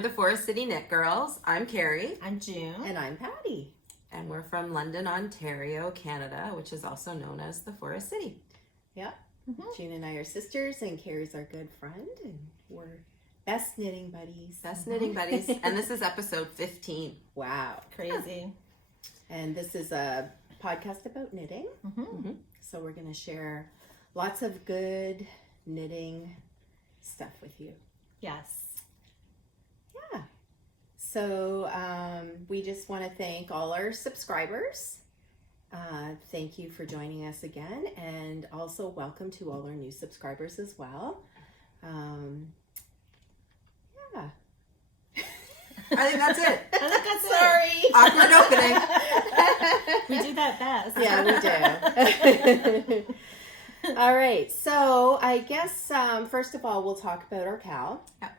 We're the Forest City Knit Girls. I'm Carrie. I'm June. And I'm Patty. And we're from London, Ontario, Canada, which is also known as the Forest City. Yep. Mm-hmm. June and I are sisters, and Carrie's our good friend, and we're best knitting buddies. Best knitting buddies. And this is episode 15. Wow. Crazy. And this is a podcast about knitting. Mm-hmm. So we're going to share lots of good knitting stuff with you. Yes. Yeah. So we just want to thank all our subscribers. Thank you for joining us again, and also welcome to all our new subscribers as well. Yeah. I think that's it. I think that's Sorry. Awkward opening. We do that best. Yeah, we do. All right. So I guess first of all, we'll talk about our cowl. Yep.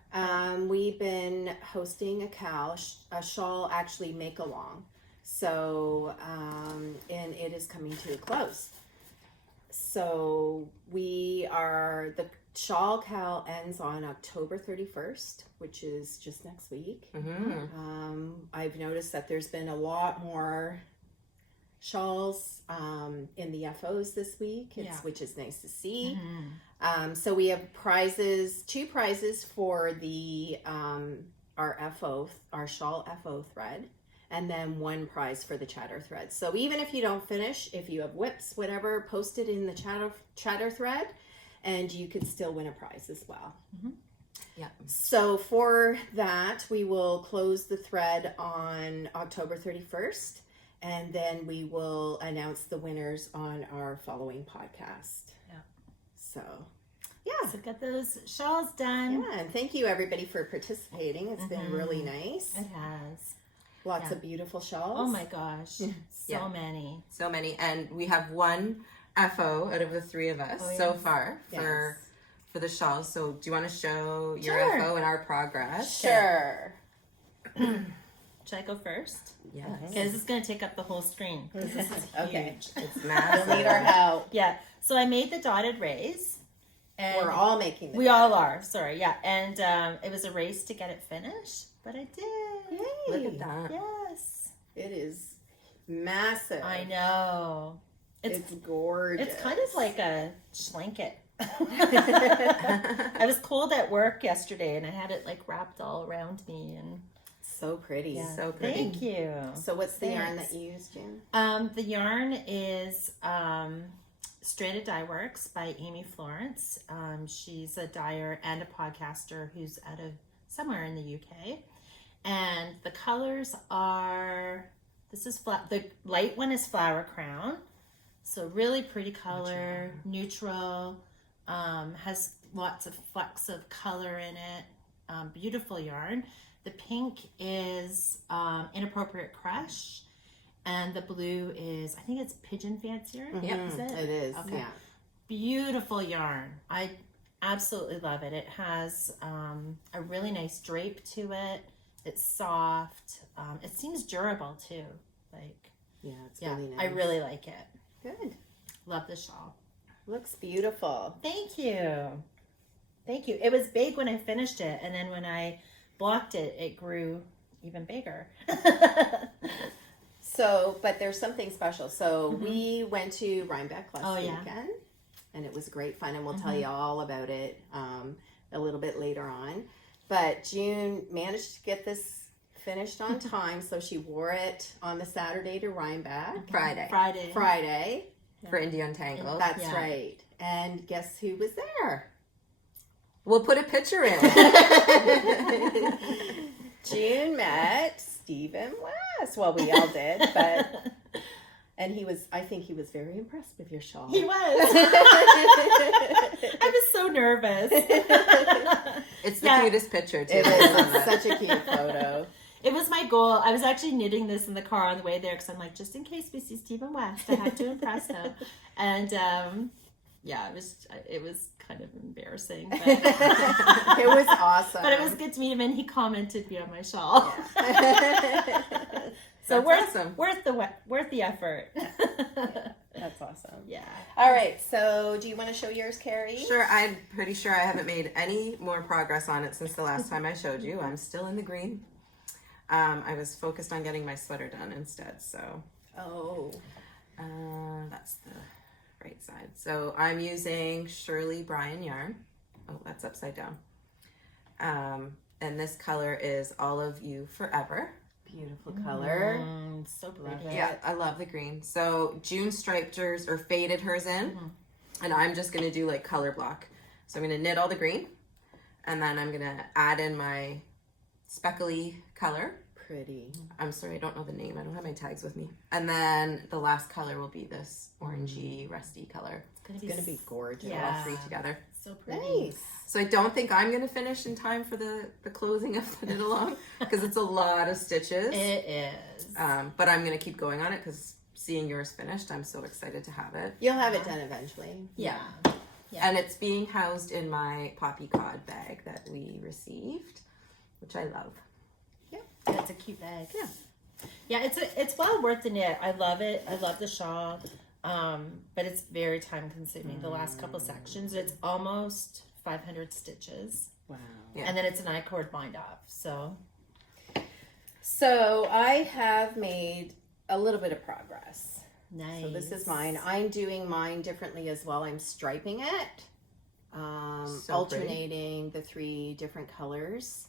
We've been hosting a cowl, a shawl actually make along. So, and it is coming to a close. So the shawl cowl ends on October 31st, which is just next week. Mm-hmm. I've noticed that there's been a lot more shawls in the FOs this week, which is nice to see. Mm-hmm. So we have two prizes for the our shawl FO thread, and then one prize for the chatter thread. So even if you don't finish, if you have whips, whatever, post it in the chatter thread, and you could still win a prize as well. Mm-hmm. Yeah. So for that, we will close the thread on October 31st, and then we will announce the winners on our following podcast. Yeah. So, yeah. So get those shawls done. Yeah, and thank you everybody for participating. It's been really nice. It has. Lots of beautiful shawls. Oh my gosh. So many. So many. And we have one FO out of the three of us so far for the shawls. So do you want to show your FO and our progress? Sure. Should I go first? Yes. Okay, this is going to take up the whole screen. This is Okay. huge. It's massive. We'll need our help. Yeah. So I made the dotted rays. And We're all making We all are. Sorry. Yeah. And it was a race to get it finished, but I did. Yay. Look at that. Yes. It is massive. I know. It's gorgeous. It's kind of like a schlanket. I was cold at work yesterday, and I had it like wrapped all around me, and so pretty. yeah. So pretty. Thank you. So what's the yarn that you use, Jim? The yarn is Straighted Dye Works by Amy Florence. She's a dyer and a podcaster who's out of somewhere in the UK. And the colors are, the light one is Flower Crown. So really pretty color, neutral, has lots of flecks of color in it. Beautiful yarn. The pink is Inappropriate Crush. And the blue is, I think it's Pigeon Fancier. Yep. Is it? It is, Okay. yeah. Beautiful yarn. I absolutely love it. It has a really nice drape to it. It's soft. It seems durable too. It's really nice. I really like it. Good. Love the shawl. Looks beautiful. Thank you. Thank you. It was big when I finished it, and then when I blocked it, it grew even bigger. So, but there's something special. So we went to Rhinebeck last weekend, and it was great fun, and we'll tell you all about it a little bit later on. But June managed to get this finished on time, so she wore it on the Saturday to Rhinebeck. Friday. For Indie Untangled. That's right. And guess who was there? We'll put a picture in. June met Stephen West. Well, we all did, but and I think he was very impressed with your shawl. He was. I was so nervous. It's the cutest picture too. It is. It's such a cute photo. It was my goal. I was actually knitting this in the car on the way there because I'm like, just in case we see Stephen West, I had to impress him. And it was kind of embarrassing. But it was awesome. But it was good to meet him, and he commented me on my shawl. Yeah. So That's awesome. worth the effort. That's awesome. Yeah. All right. So do you want to show yours, Carrie? Sure. I'm pretty sure I haven't made any more progress on it since the last time I showed you. I'm still in the green. I was focused on getting my sweater done instead. So that's the right side. So I'm using Shirley Bryan yarn. Oh, that's upside down. And this color is Olive You Forever. Beautiful color. So pretty. Yeah, I love the green. So June striped hers or faded hers in, and I'm just gonna do like color block. So I'm gonna knit all the green, and then I'm gonna add in my speckly color. Pretty. I'm sorry, I don't know the name. I don't have my tags with me. And then the last color will be this orangey, rusty color. It's gonna be gorgeous. Yeah. All three together. So pretty. Nice. So I don't think I'm gonna finish in time for the closing of the knit along because it's a lot of stitches. It is. But I'm gonna keep going on it because seeing yours finished, I'm so excited to have it. You'll have it done eventually. Yeah. And it's being housed in my poppy cod bag that we received, which I love. Yeah, it's a cute bag. Yeah, it's well worth the knit. I love it. I love the shawl. But it's very time consuming. The last couple sections, it's almost 500 stitches. Wow. Yeah. And then it's an I-cord bind off. So I have made a little bit of progress. Nice. So this is mine. I'm doing mine differently as well. I'm striping it, alternating the 3 different colors,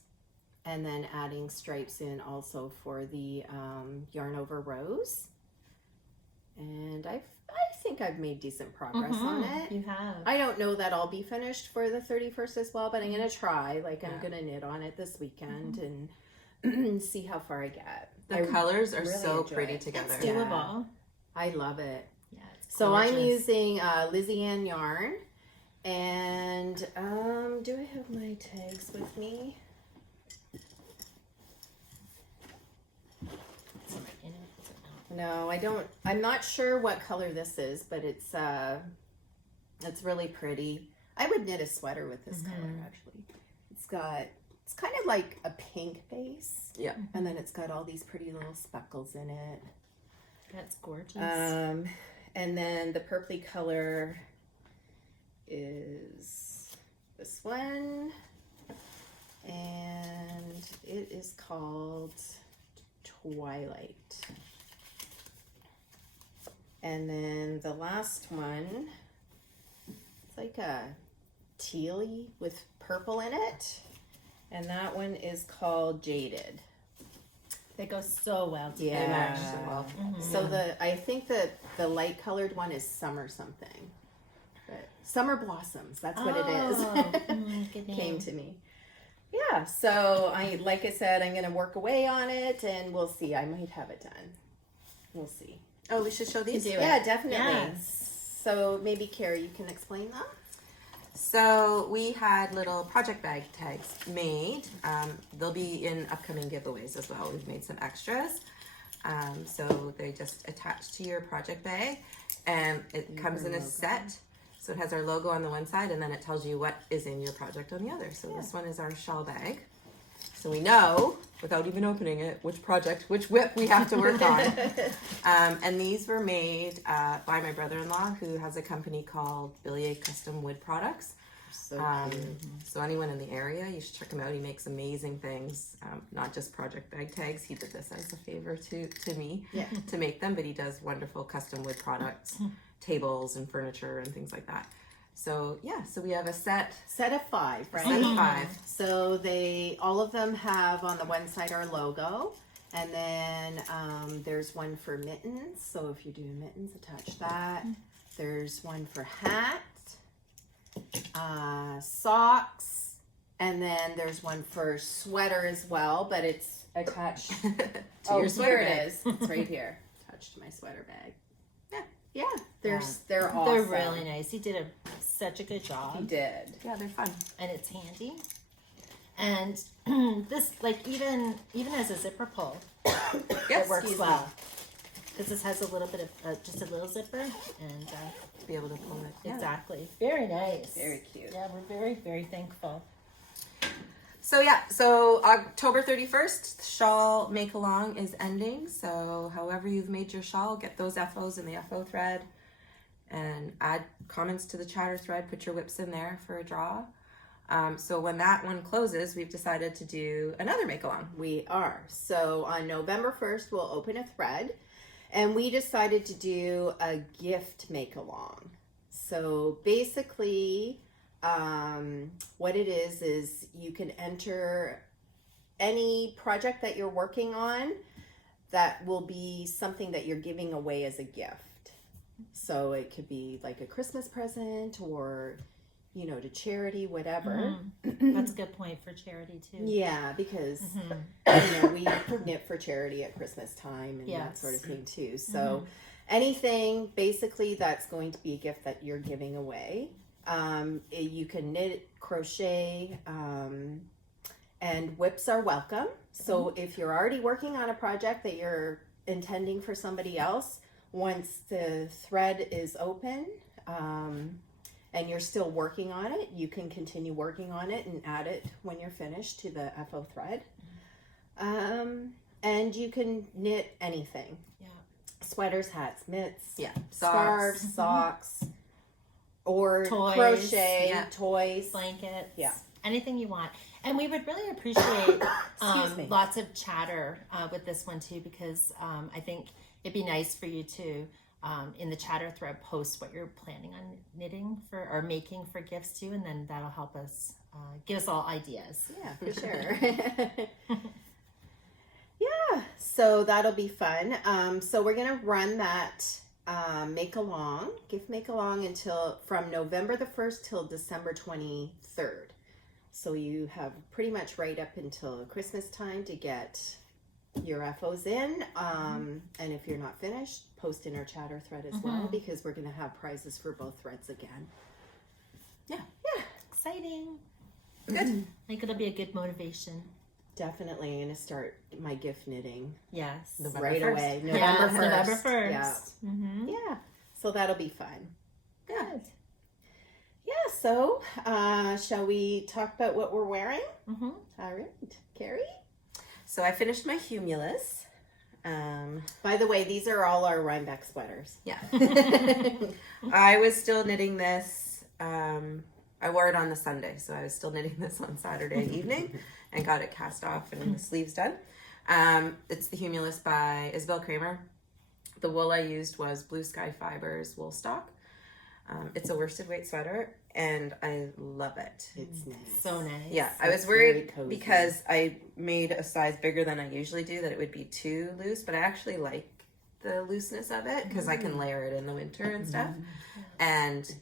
and then adding stripes in also for the yarn over rows. And I think I've made decent progress on it. You have. I don't know that I'll be finished for the 31st as well, but I'm going to try. Like, I'm going to knit on it this weekend and see how far I get. The colors are really so enjoy pretty it. together. It's doable. I love it. Yeah, it's So I'm gorgeous. using Lizzie Ann yarn. And do I have my tags with me? No, I don't. I'm not sure what color this is, but it's really pretty. I would knit a sweater with this color actually. It's kind of like a pink base. Yeah. And then it's got all these pretty little speckles in it. That's gorgeous. And then the purpley color is this one. And it is called Twilight. And then the last one, it's like a tealy with purple in it. And that one is called Jaded. They go so well together. Yeah. They match so well. So I think that the light colored one is Summer something. But Summer Blossoms, that's what it is. Good Came name. to me. Yeah, so like I said, I'm gonna work away on it and we'll see. I might have it done. We'll see. Oh, we should show these? Yeah, definitely. Yes. So maybe Carrie, you can explain them? So we had little project bag tags made. They'll be in upcoming giveaways as well. We've made some extras. So they just attach to your project bag and it comes in a set. So it has our logo on the one side and then it tells you what is in your project on the other. So this one is our shawl bag. So we know, without even opening it, which whip we have to work on. And these were made by my brother-in-law, who has a company called Billier Custom Wood Products. So anyone in the area, you should check him out. He makes amazing things, not just project bag tags. He did this as a favor to me to make them, but he does wonderful custom wood products, tables and furniture and things like that. So so we have a set of 5, right? Set of 5. So all of them have on the one side our logo, and then there's one for mittens. So if you do mittens, attach that. There's one for hat, socks, and then there's one for sweater as well, but it's attached to your sweater bag. Here it is. It's right here, attached to my sweater bag. Yeah, they're awesome. They're really nice. He did such a good job. He did. Yeah, they're fun. And it's handy. And this, like, even as a zipper pull, it works well. Because this has a little bit of, just a little zipper. And To be able to pull it. Yeah. exactly. Very nice. Very cute. Yeah, we're very, very thankful. So October 31st, shawl make along is ending. So however you've made your shawl, get those FOs in the FO thread and add comments to the chatter thread. Put your whips in there for a draw. So when that one closes, we've decided to do another make along. We are. So on November 1st, we'll open a thread, and we decided to do a gift make along. So basically, what it is you can enter any project that you're working on that will be something that you're giving away as a gift. So it could be like a Christmas present or, you know, to charity, whatever. That's a good point for charity too. Yeah, because you know, we knit for charity at Christmas time and that sort of thing too. So anything basically that's going to be a gift that you're giving away. You can knit, crochet, and whips are welcome. So if you're already working on a project that you're intending for somebody else, once the thread is open, and you're still working on it, you can continue working on it and add it when you're finished to the FO thread. And you can knit anything. Yeah. Sweaters, hats, mitts, scarves, socks, or toys, crochet, toys, blankets, anything you want. And we would really appreciate lots of chatter with this one too, because I think it'd be nice for you to in the chatter thread post what you're planning on knitting for or making for gifts too, and then that'll help us give us all ideas. Yeah, for sure. Yeah, so that'll be fun. So we're gonna run that gift make along until from November the 1st till December 23rd. So you have pretty much right up until Christmas time to get your FOs in. And if you're not finished, post in our chatter thread as well, because we're going to have prizes for both threads again. Yeah. Exciting. Good. I think it'll be a good motivation. Definitely going to start my gift knitting. Yes. Right 1st. away. November 1st. November 1st. Yeah. Yeah. So that'll be fun. Good. Yeah, so shall we talk about what we're wearing? Mm-hmm. All right. Carrie? So I finished my Humulus. By the way, these are all our Rhinebeck sweaters. Yeah. I was still knitting this. I wore it on the Sunday, so I was still knitting this on Saturday evening and got it cast off and the sleeves done. It's the Humulus by Isabel Kramer. The wool I used was Blue Sky Fibers wool stock. It's a worsted weight sweater, and I love it. It's nice. So nice. Yeah, I was worried because I made a size bigger than I usually do, that it would be too loose, but I actually like the looseness of it because I can layer it in the winter and stuff. And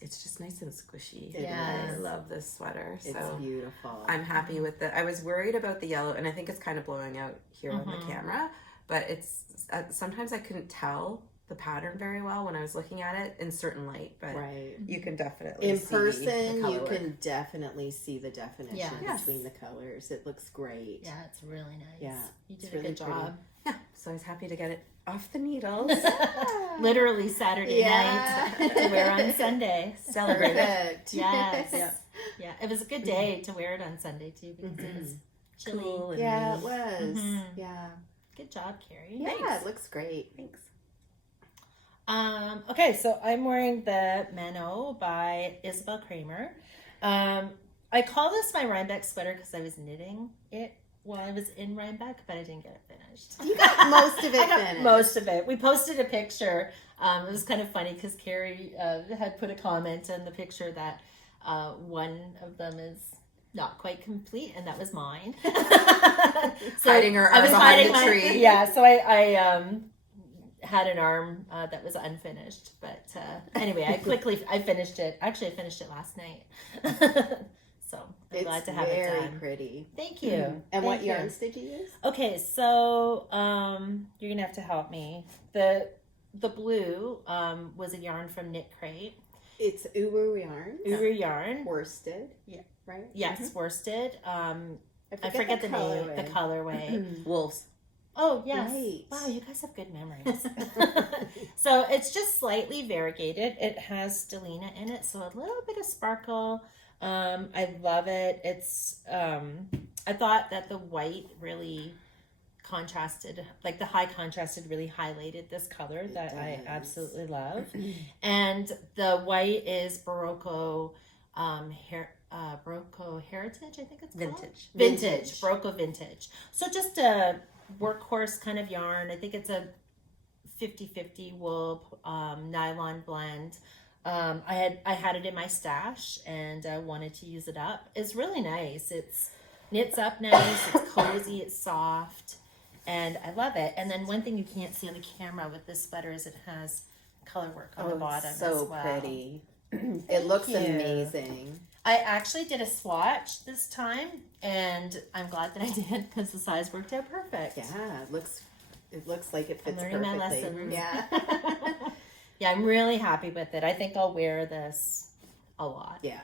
it's just nice and squishy. I love this sweater. So it's beautiful. I'm happy with it. I was worried about the yellow, and I think it's kind of blowing out here on the camera, but it's sometimes I couldn't tell the pattern very well when I was looking at it in certain light, but you can definitely in see person the you color can definitely see the definition between the colors. It looks great. Yeah, it's really nice. Yeah, you did it's a really good job. Yeah, so I was happy to get it off the needles. Literally Saturday night to wear on Sunday. Celebrate it. Yes. Yeah, it was a good day to wear it on Sunday too, because it was chilly. Cool and Yeah, it was. Yeah. Good job, Carrie. Yeah, Thanks. it looks great. Thanks. Okay, so I'm wearing the Meno by Isabel Kramer. I call this my Rhinebeck sweater because I was knitting it while I was in Rhinebeck, but I didn't get it finished. You got most of it finished. Most of it. We posted a picture. It was kind of funny because Carrie had put a comment in the picture that one of them is not quite complete, and that was mine. So hiding her arm behind the tree. Yeah, so I had an arm that was unfinished, but anyway, I finished it. Actually, I finished it last night. So I'm glad to have it done. It's very pretty. Thank you. And what yarns did you use? Okay, so you're gonna have to help me. The blue was a yarn from Knit Crate. It's Uru yarn. Uru yarn. Worsted. Yeah. Right? Yes, worsted. I forget the colorway. name, the colorway. Wolves. Oh, yes. Right. Wow, you guys have good memories. So it's just slightly variegated. It has stellina in it, so a little bit of sparkle. I love it. It's I thought that the white really contrasted, like the high contrasted really highlighted this color that I does. absolutely love. And the white is Barocco Barocco Heritage, I think it's called. Vintage. Barocco Vintage. So just a workhorse kind of yarn. I think it's a 50-50 wool nylon blend. I had it in my stash and I wanted to use it up. It's really nice. It's knits up nice, it's cozy, it's soft, and I love it. And then one thing you can't see on the camera with this sweater is it has color work on the bottom it's so as well. pretty. It looks you. amazing. I actually did a swatch this time, and I'm glad that I did because the size worked out perfect. Yeah, it looks like it fits I'm learning my perfectly. lessons. Yeah. Yeah, I'm really happy with it. I think I'll wear this a lot. Yeah.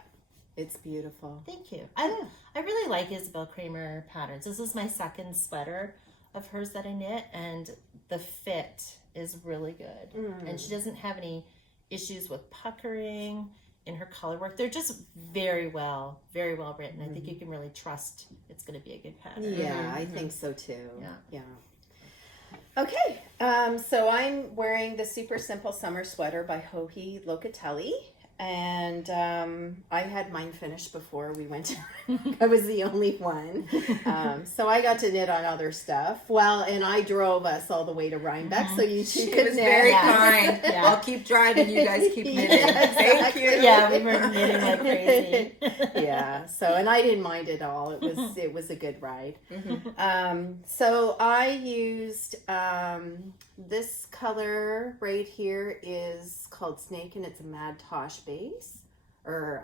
It's beautiful. Thank you. I really like Isabel Kramer patterns. This is my second sweater of hers that I knit, and the fit is really good. And she doesn't have any issues with puckering in her color work. They're just very well written. I think you can really trust it's going to be a good pattern. Yeah, I think so too. Yeah. Okay, so I'm wearing the Super Simple Summer Sweater by Joji Locatelli. And I had mine finished before we went to I was the only one. So I got to knit on other stuff. Well, and I drove us all the way to Rhinebeck so you two She could was knit. very kind. I'll keep driving. You guys keep knitting. Yeah, Thank you. Yeah, we were knitting like crazy. Yeah, so, and I didn't mind at all. It was a good ride. So I used this color right here is called Snake, and it's a Mad Tosh base or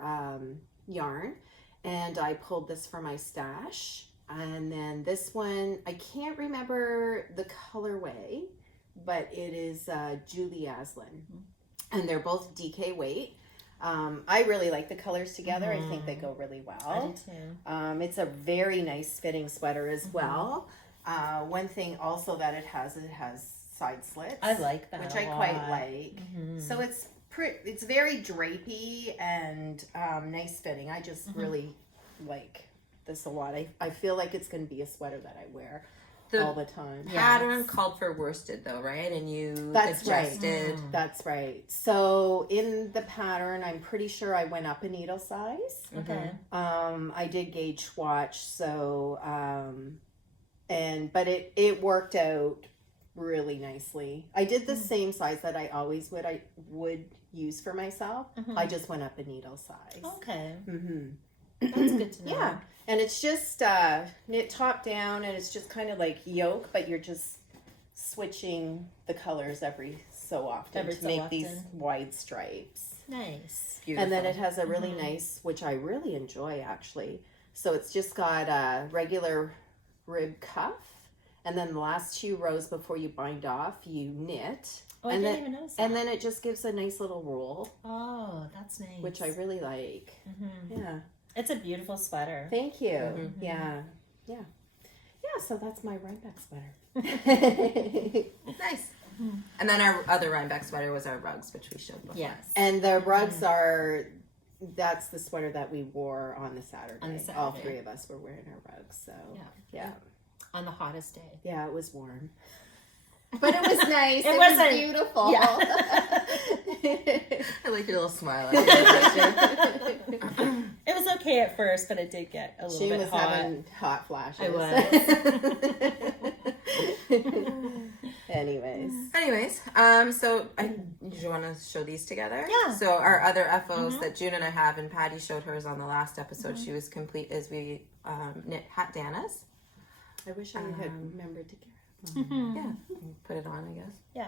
yarn, and I pulled this from my stash. And then this one, I can't remember the colorway, but it is Julie Aslin, and they're both DK weight. I really like the colors together. I think they go really well. I do too. It's a very nice fitting sweater as well. One thing also that it has side slits. I like that, which a I lot. quite like. So it's very drapey and nice fitting. I just really like this a lot. I feel like it's going to be a sweater that I wear all the time. Pattern called for worsted though, right? And you That's adjusted. That's right. So in the pattern, I'm pretty sure I went up a needle size. Okay. I did gauge swatch, so but it worked out really nicely. I did the same size that I always would use for myself. I just went up a needle size. Okay. Mm-hmm. That's good to know. Yeah, and it's just knit top down, and it's just kind of like yoke, but you're just switching the colors every so often to make these wide stripes. Nice. Beautiful. And then it has a really nice, which I really enjoy actually. So it's just got a regular rib cuff, and then the last 2 rows before you bind off, you knit. Oh, I didn't even notice that. And then it just gives a nice little roll. Oh, that's nice. Which I really like. Yeah. It's a beautiful sweater. Thank you. Yeah. So that's my Rhinebeck sweater. Nice. And then our other Rhinebeck sweater was our rugs, which we showed before. Yes. And the rugs that's the sweater that we wore on the Saturday. All 3 of us were wearing our rugs. So yeah. On the hottest day. Yeah, it was warm. But it was nice. It was wasn't beautiful. Yeah. I like your little smile. It was okay at first, but it did get a little bit hot. She was having hot flashes. I was. Anyways, so you want to show these together? Yeah. So our other FOs that June and I have, and Patty showed hers on the last episode. She was complete as we knit hat Danas. I wish I had remembered to get Yeah, put it on, I guess. Yeah.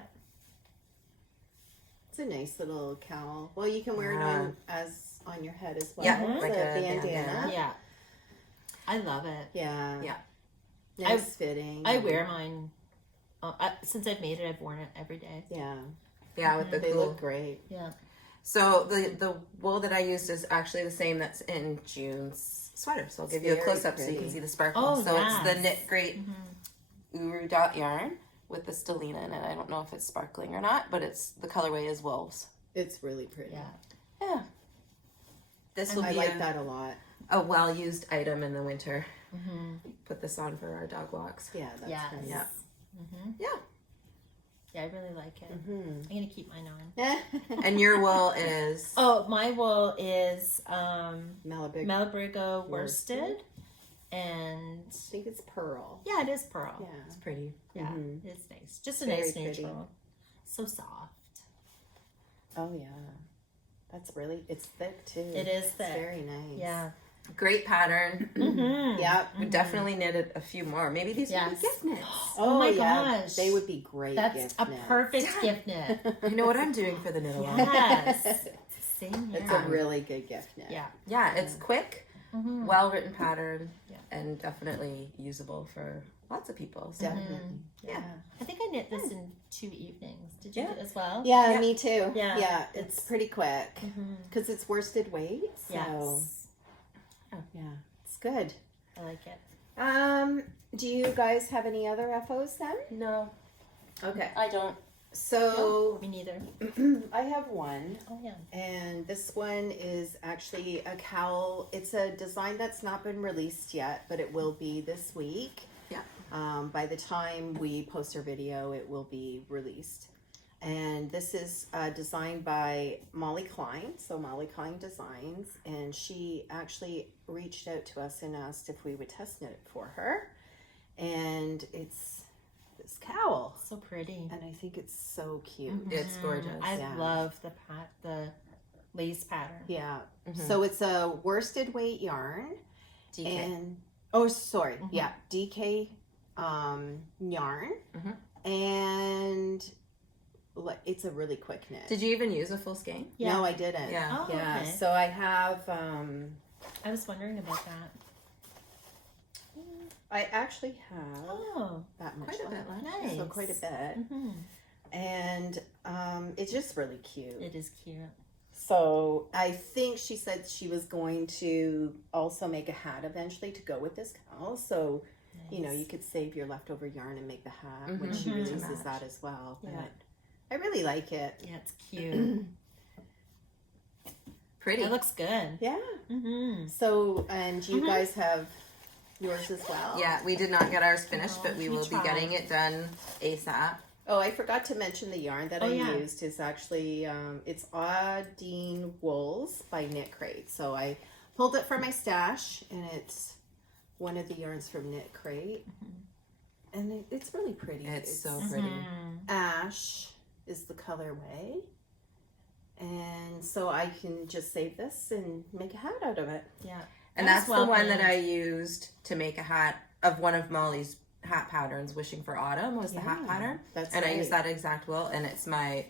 It's a nice little cowl. Well, you can wear it on your head as well. Yeah, like a bandana. Yeah. I love it. Yeah. Yeah. Nice fitting. I wear mine. Since I've made it, I've worn it every day. Yeah. Yeah, with the They cool. look great. Yeah. So the wool that I used is actually the same that's in June's sweater. So I'll give you a close up so you can see the sparkle. Oh, so yes. it's the Knit Great Uru dot yarn with the stellina in it. I don't know if it's sparkling or not, but the colorway is wolves. It's really pretty. Yeah. Yeah. This will I be like that a lot. a well-used item in the winter. Put this on for our dog walks. Yeah, that's Yes. nice. Yeah. Yeah, I really like it. I'm gonna keep mine on. And your wool is Oh, my wool is Malabrigo. Malabrigo worsted, and I think it's pearl. yeah, it is pearl. Yeah. it's pretty. Yeah, it's nice. Just a Very nice pretty. neutral. So soft. Oh yeah. That's really, it's thick too. It is thick. It's very nice. Yeah. Great pattern. Yeah. We definitely knitted a few more. Maybe these would be Yes. gift knits. Oh my yeah. gosh. They would be great That's gift a knits. perfect gift knit. I know what I'm doing for the knit along. Yes. Same here. It's a really good gift knit. Yeah. Yeah, it's quick, well-written pattern, Yeah. and definitely usable for lots of people. So. Definitely. Yeah. I think I knit this in 2 evenings. Did you Yeah. as well? Yeah, Yeah. me too. Yeah. Yeah, it's pretty quick Mm-hmm. because it's worsted weight. So Yes. yeah, it's good. I like it. Do you guys have any other FOs then? No, Okay. I don't. So Me neither. I have one. Oh, yeah. And this one is actually a cowl. It's a design that's not been released yet, but it will be this week. Yeah. By the time we post our video, it will be released. And this is designed by Molly Klein. So Molly Klein Designs. And she actually reached out to us and asked if we would test knit it for her. And it's this cowl. So pretty. And I think it's so cute. It's gorgeous. I Yeah. love the lace pattern. Yeah. So it's a worsted weight yarn. DK. And oh, sorry. Yeah, DK yarn. And it's a really quick knit. Did you even use a full skein? Yeah. No, I didn't. Yeah. Oh, Yeah. okay. So I have I was wondering about that. I actually have Oh, that much Quite a bit left. left. nice. So quite a bit. hmm And it's just really cute. It is cute. So I think she said she was going to also make a hat eventually to go with this cowl. So, you know, you could save your leftover yarn and make the hat when she Mhm. releases To match. that as well. Yeah. But I really like it. Yeah, it's cute. Pretty. It looks good. Yeah. Mm-hmm. So, and you guys have yours as well? Yeah, we did not get ours finished, No, but we we will be tried. getting it done ASAP. Oh, I forgot to mention the yarn that Oh, I yeah. used is actually, it's Audine Wools by Knit Crate. So I pulled it from my stash and it's one of the yarns from Knit Crate. And it's really pretty. It's so pretty. Ash is the colorway. And so I can just save this and make a hat out of it. Yeah. And That that's was the well one that planned. I used to make a hat of one of Molly's hat patterns. Wishing for Autumn was the hat Yeah, pattern. that's and I right. use that exact wool, and it's my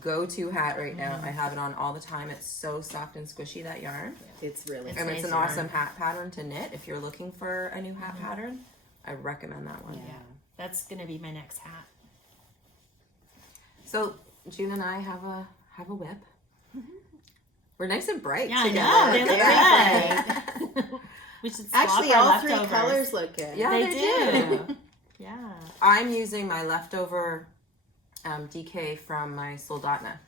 go-to hat right now. I have it on all the time. It's so soft and squishy, that yarn. It's really It's And it's nice an yarn. awesome hat pattern to knit. If you're looking for a new hat pattern, I recommend that one. Yeah. That's gonna be my next hat. So June and I have a whip. We're nice and bright Yeah, together. I know. They look Yeah. good. We should swap Actually, our all three leftovers. colors look good. Yeah, They they do. Yeah. I'm using my leftover DK from my Soldotna.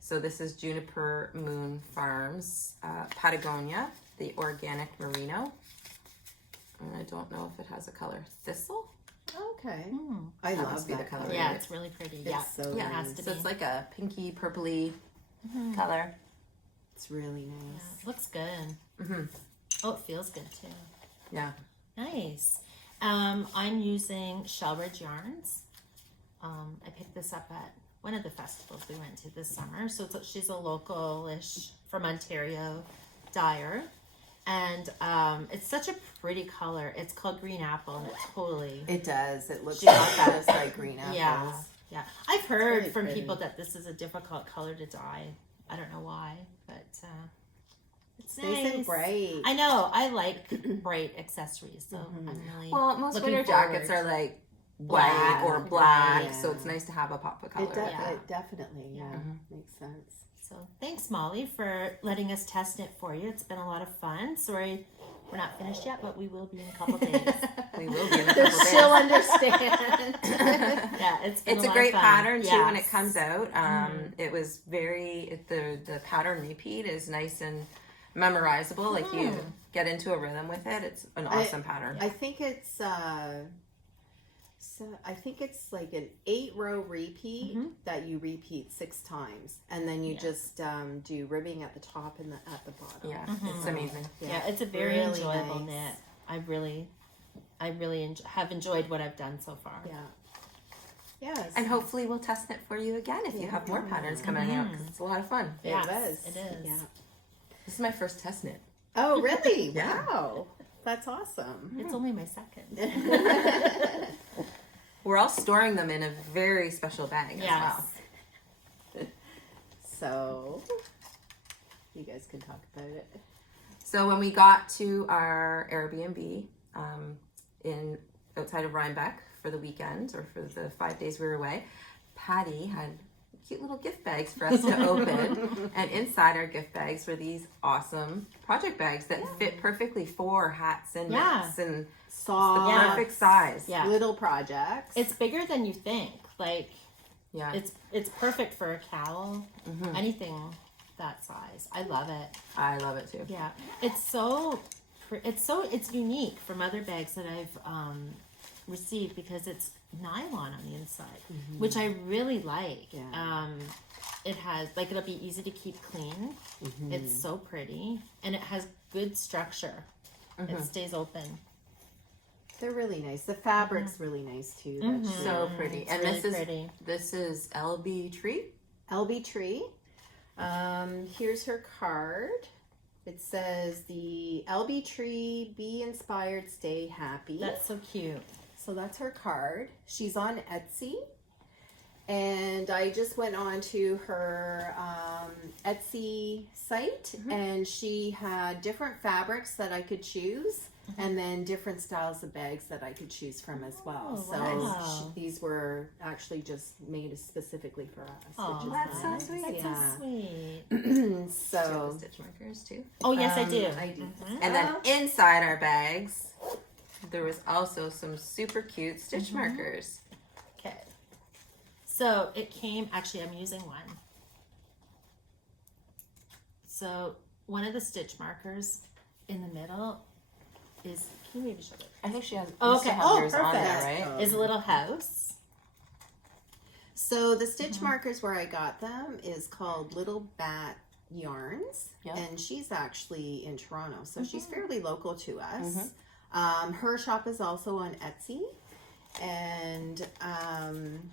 So this is Juniper Moon Farms Patagonia, the organic merino. And I don't know if it has a color. Thistle? Okay. Mm. I That love must be the that color. color. Yeah, it's really pretty. It's Yeah. so Yeah, It has nice. to so be. it's like a pinky purpley color. It's really Yeah, nice. it looks good. Mm-hmm. Oh, it feels good too. Yeah. Nice. I'm using Shellridge yarns. I picked this up at one of the festivals we went to this summer. So she's a local-ish from Ontario dyer. And it's such a pretty color. It's called Green Apple, and it's totally... It does. It looks Yeah. just like green apples. Yeah, yeah. I've heard really from pretty. people that this is a difficult color to dye. I don't know why, but it's nice. Nice and bright. I know. I like bright accessories, so I'm really Well, most looking winter jackets forward. are like Black, white or black, yeah. so it's nice to have a pop of color. Yeah. It definitely, yeah, Mm-hmm. makes sense. So thanks, Molly, for letting us test it for you. It's been a lot of fun. Sorry, we're not finished yet, but we will be in a couple days. We will be in a couple days. She'll understand. Yeah, it's been It's a a lot great of fun. pattern too when it Yes. comes out. It was very the pattern repeat is nice and memorizable. Like you get into a rhythm with it, it's an awesome pattern. I think it's like an 8-row repeat that you repeat 6 times, and then you just do ribbing at the top and at the bottom. Yeah, it's amazing. Yeah, it's a very Really enjoyable nice. knit. I really have enjoyed what I've done so far. Yeah. Yes. And hopefully we'll test knit for you again if you have more patterns coming out, because it's a lot of fun. Yes, it is. it is. Yeah. This is my first test knit. Oh, really? Yeah. Wow. That's awesome. It's only my second. We're all storing them in a very special bag as well. So, you guys can talk about it. So when we got to our Airbnb in outside of Rhinebeck for the weekend, or for the 5 days we were away, Patty had cute little gift bags for us to open, and inside our gift bags were these awesome project bags that fit perfectly for hats and mitts, and Socks. the perfect size. Yeah. Little projects. It's bigger than you think. Like, Yeah. it's perfect for a cowl. Anything that size. I love it. I love it too. Yeah. It's unique from other bags that I've received, because it's nylon on the inside, which I really like. Yeah. It has, like, it'll be easy to keep clean. It's so pretty, and it has good structure. It stays open. They're really nice. The fabric's really nice too. That's So pretty. It's And really this pretty. is LB Tree. LB Tree. Here's her card. It says, the LB Tree, be inspired, stay happy. That's so cute. So that's her card. She's on Etsy. And I just went on to her Etsy site, and she had different fabrics that I could choose, and then different styles of bags that I could choose from as well. Oh, So wow. these were actually just made specifically for us. Oh, which is that's so nice. sweet. That's Yeah. so sweet. Do you have So the stitch markers too. Oh, yes, I do. I do. And then inside our bags, there was also some super cute stitch markers. Okay. So it came, actually, I'm using one. So one of the stitch markers in the middle is, can you maybe show it? I think she has. Oh, used to okay. have Oh, yours on there, perfect. right? Is a little house. So the stitch markers where I got them is called Little Bat Yarns, Yep. and she's actually in Toronto, so she's fairly local to us. Her shop is also on Etsy, and I'm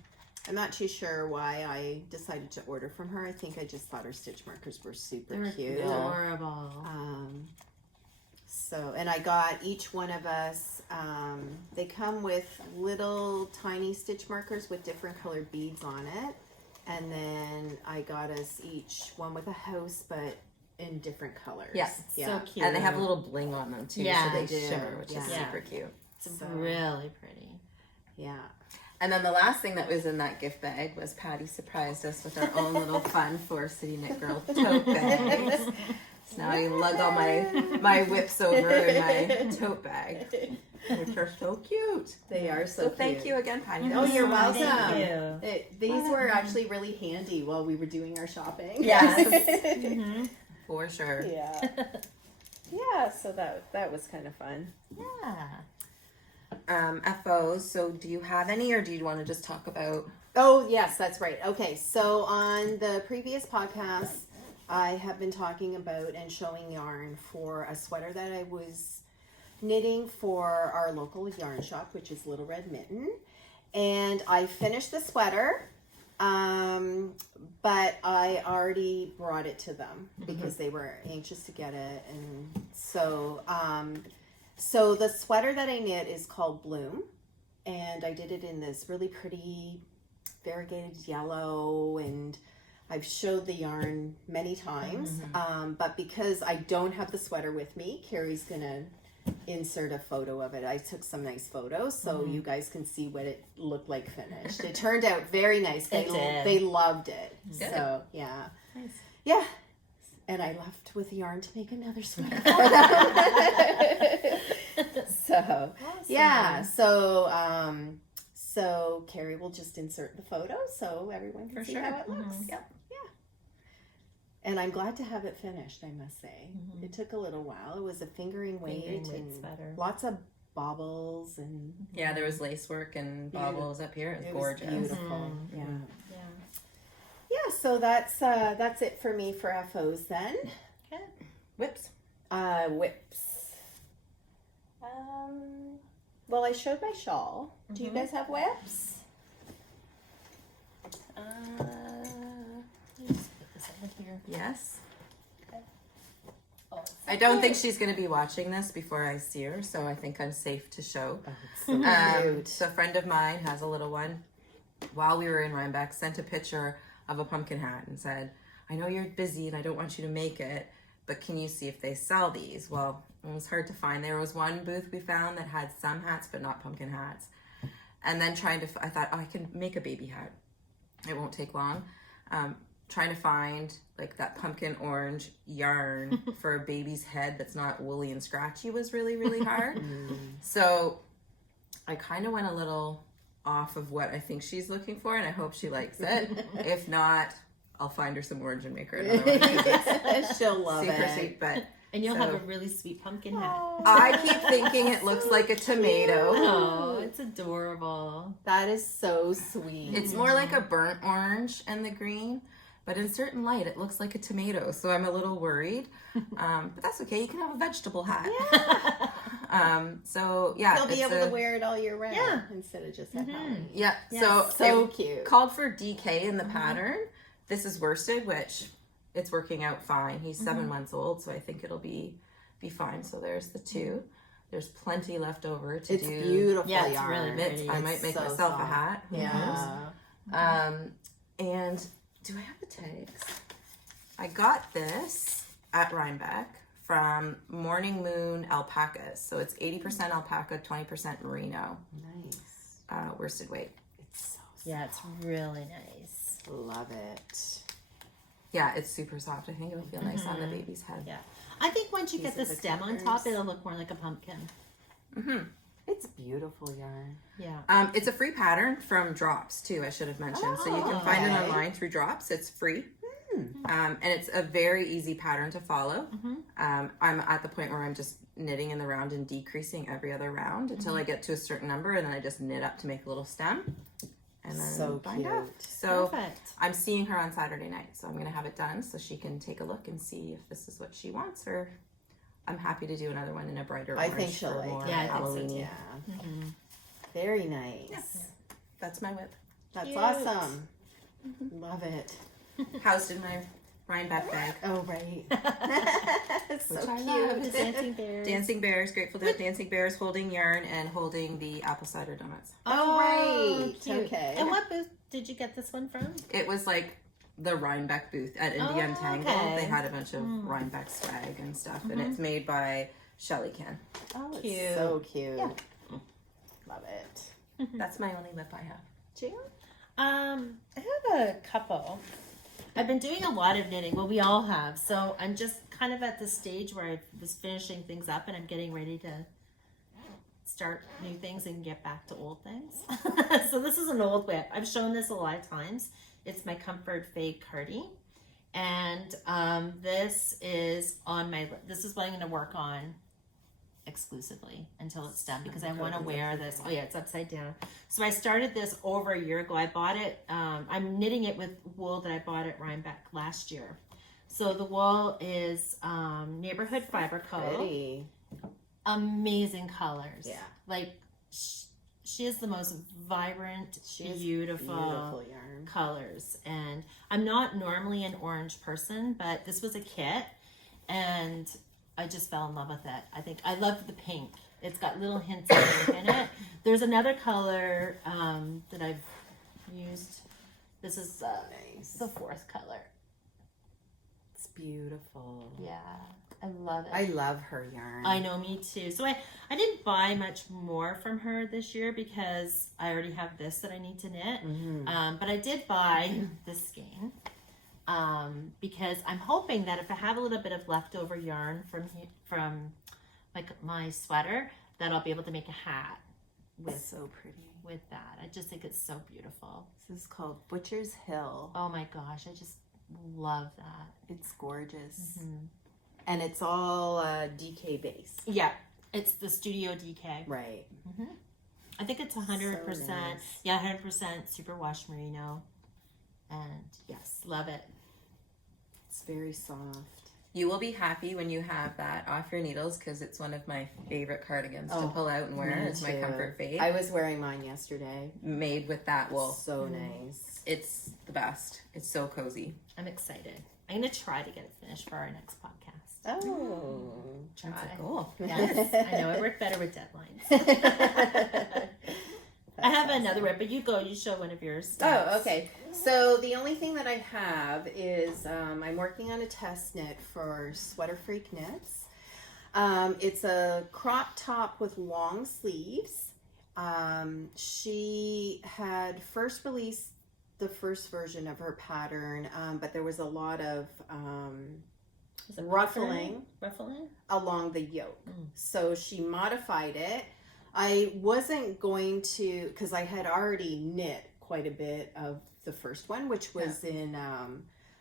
not too sure why I decided to order from her. I think I just thought her stitch markers were super They're cute. adorable. So, and I got each one of us, they come with little tiny stitch markers with different colored beads on it. And then I got us each one with a house, but in different colors. Yes. So cute. And they have a little bling on them too, Yeah, so they they do. shimmer, which is Yeah. super cute. It's So- really pretty. Yeah. And then the last thing that was in that gift bag was Patty surprised us with our own little fun for City Knit Girl tote bags. So now I lug all my whips over in my tote bag, which are so cute. They are So thank you again, Patty. Oh, you're Thank welcome. you. These were actually really handy while we were doing our shopping. Yes. For sure. Yeah. Yeah, so that was kind of fun. Yeah. FOs, so do you have any, or do you want to just talk about? Oh, yes, that's right. Okay, so on the previous podcast, I have been talking about and showing yarn for a sweater that I was knitting for our local yarn shop, which is Little Red Mitten. And I finished the sweater, but I already brought it to them because they were anxious to get it. And so, so the sweater that I knit is called Bloom, and I did it in this really pretty variegated yellow, and I've showed the yarn many times, but because I don't have the sweater with me, Carrie's gonna insert a photo of it. I took some nice photos so you guys can see what it looked like finished. It turned out very nice. It did. They loved it. Good. So yeah. Nice. Yeah. And I left with yarn to make another sweater. So yeah. So Carrie will just insert the photo so everyone can For see sure. how it looks. Yep. And I'm glad to have it finished, I must say. It took a little while. It was a fingering weight and sweater. lots of baubles and Yeah, there was lace work and baubles up here. It was gorgeous. beautiful. Yeah. Yeah. Yeah, so that's it for me for FOs then. Okay. Whips. Whips. Well, I showed my shawl. Do you guys have whips? Just put this over here. Yes. Oh, I don't think she's going to be watching this before I see her, so I think I'm safe to show. Oh, it's so cute. So a friend of mine has a little one. While we were in Rhinebeck, sent a picture of a pumpkin hat and said, I know you're busy and I don't want you to make it, but can you see if they sell these? Well, it was hard to find. There was one booth we found that had some hats, but not pumpkin hats. And then I thought, I can make a baby hat. It won't take long. Trying to find like that pumpkin orange yarn for a baby's head that's not woolly and scratchy was really, really hard. So I kind of went a little off of what I think she's looking for, and I hope she likes it. If not, I'll find her some orange and make her another one. She'll love Super it. sweet, but And you'll have a really sweet pumpkin hat. I keep thinking it looks like a tomato. Oh, it's adorable. That is so sweet. It's more like a burnt orange and the green, but in certain light it looks like a tomato, so I'm a little worried. But that's okay, you can have a vegetable hat. So yeah, He'll be able to wear it all year round instead of just at Halloween. Yeah, Yeah, so it cute. called for DK in the pattern. This is worsted, which it's working out fine. He's 7 months old, so I think it'll be fine. So there's the two. There's plenty left over to It's do. beautiful Yeah, it's yarn. really pretty. I might make myself a hat. Who knows? And do I have the tags? I got this at Rhinebeck from Morning Moon Alpacas. So it's 80% alpaca, 20% merino. Nice. Worsted weight. It's so Yeah, it's really nice. love it. Yeah, it's super soft. I think it'll feel nice on the baby's head. Yeah. I think once you get the These are the stem on colors. top, it'll look more like a pumpkin. It's beautiful yarn. Yeah. It's a free pattern from Drops too, I should have mentioned. So you can find it okay. online through Drops. It's free. And it's a very easy pattern to follow. I'm at the point where I'm just knitting in the round and decreasing every other round until I get to a certain number, and then I just knit up to make a little stem. And then So bind cute. off. So Perfect. I'm seeing her on Saturday night, so I'm gonna have it done so she can take a look and see if this is what she wants, or I'm happy to do another one in a brighter I orange think she'll for like more it. Yeah, I think so, Halloween-y. Yeah. Very nice. That's my whip. That's Cute. awesome. Love it. Housed in my Rhinebeck bag. Oh, right. So Which I cute. love. The dancing bears. Dancing Bears, Grateful Dead Dancing Bears holding yarn and holding the apple cider donuts. Oh, right. Cute. Okay. And what booth did you get this one from? It was like the Rhinebeck booth at Indie Untangled. okay. They had a bunch of Rhinebeck swag and stuff, and it's made by Shelly Ken. Oh, it's Cute. so cute. Yeah. Love it. That's my only whip I have. Jill? I have a couple. I've been doing a lot of knitting. Well, we all have. So I'm just kind of at the stage where I was finishing things up and I'm getting ready to start new things and get back to old things. So this is an old whip. I've shown this a lot of times. It's my Comfort Fade Cardi. And this is this is what I'm going to work on exclusively until it's done, because I want to wear this. Oh yeah, it's upside down. So I started this over a year ago. I bought it. I'm knitting it with wool that I bought at Rhinebeck last year. So the wool is Neighborhood Fiber Co. Pretty. Amazing colors. Yeah. Like she is the most vibrant, She is beautiful yarn. colors. And I'm not normally an orange person, but this was a kit and I just fell in love with it. I think I love the pink. It's got little hints of pink in it. There's another color that I've used. This is Nice. the fourth color. It's beautiful. Yeah, I love it. I love her yarn. I know, me too. So I didn't buy much more from her this year because I already have this that I need to knit. But I did buy this skein. Because I'm hoping that if I have a little bit of leftover yarn from like my sweater, that I'll be able to make a hat with So pretty. with that. I just think it's so beautiful. This is called Butcher's Hill. Oh my gosh, love that. It's gorgeous. Mm-hmm. And it's all DK based. Yeah, it's the Studio DK. Right. Mm-hmm. I think it's 100%. So nice. Yeah, 100% superwash merino. And yes, love it. It's very soft. You will be happy when you have that off your needles because it's one of my favorite cardigans to pull out and wear. It's my comfort fade. I was wearing mine yesterday. Made with that wool. So nice. It's the best. It's so cozy. I'm excited. I'm going to try to get it finished for our next podcast. Oh. That's a goal. Yes, I know I work better with deadlines. I have another rip, but you go. You show one of yours. Oh, okay. So the only thing that I have is I'm working on a test knit for Sweater Freakness. It's a crop top with long sleeves. She had first released the first version of her pattern, but there was a lot of ruffling along the yoke. So she modified it. I wasn't going to, because I had already knit quite a bit of the first one, which was in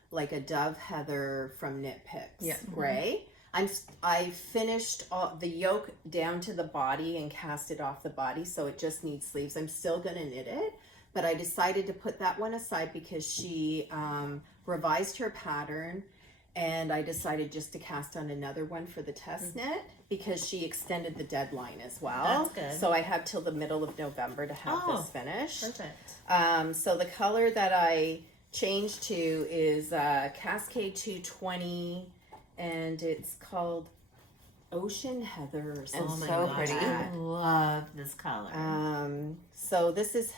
like a dove heather from Knit Picks gray. I finished all the yoke down to the body and cast it off the body, so it just needs sleeves. I'm still going to knit it, but I decided to put that one aside because she revised her pattern, and I decided just to cast on another one for the test knit because she extended the deadline as well. That's good. So I have till the middle of November to have this finished. Perfect. So the color that I changed to is Cascade 220, and it's called Ocean Heather or something. Oh my so gosh, pretty. I love this color. So this is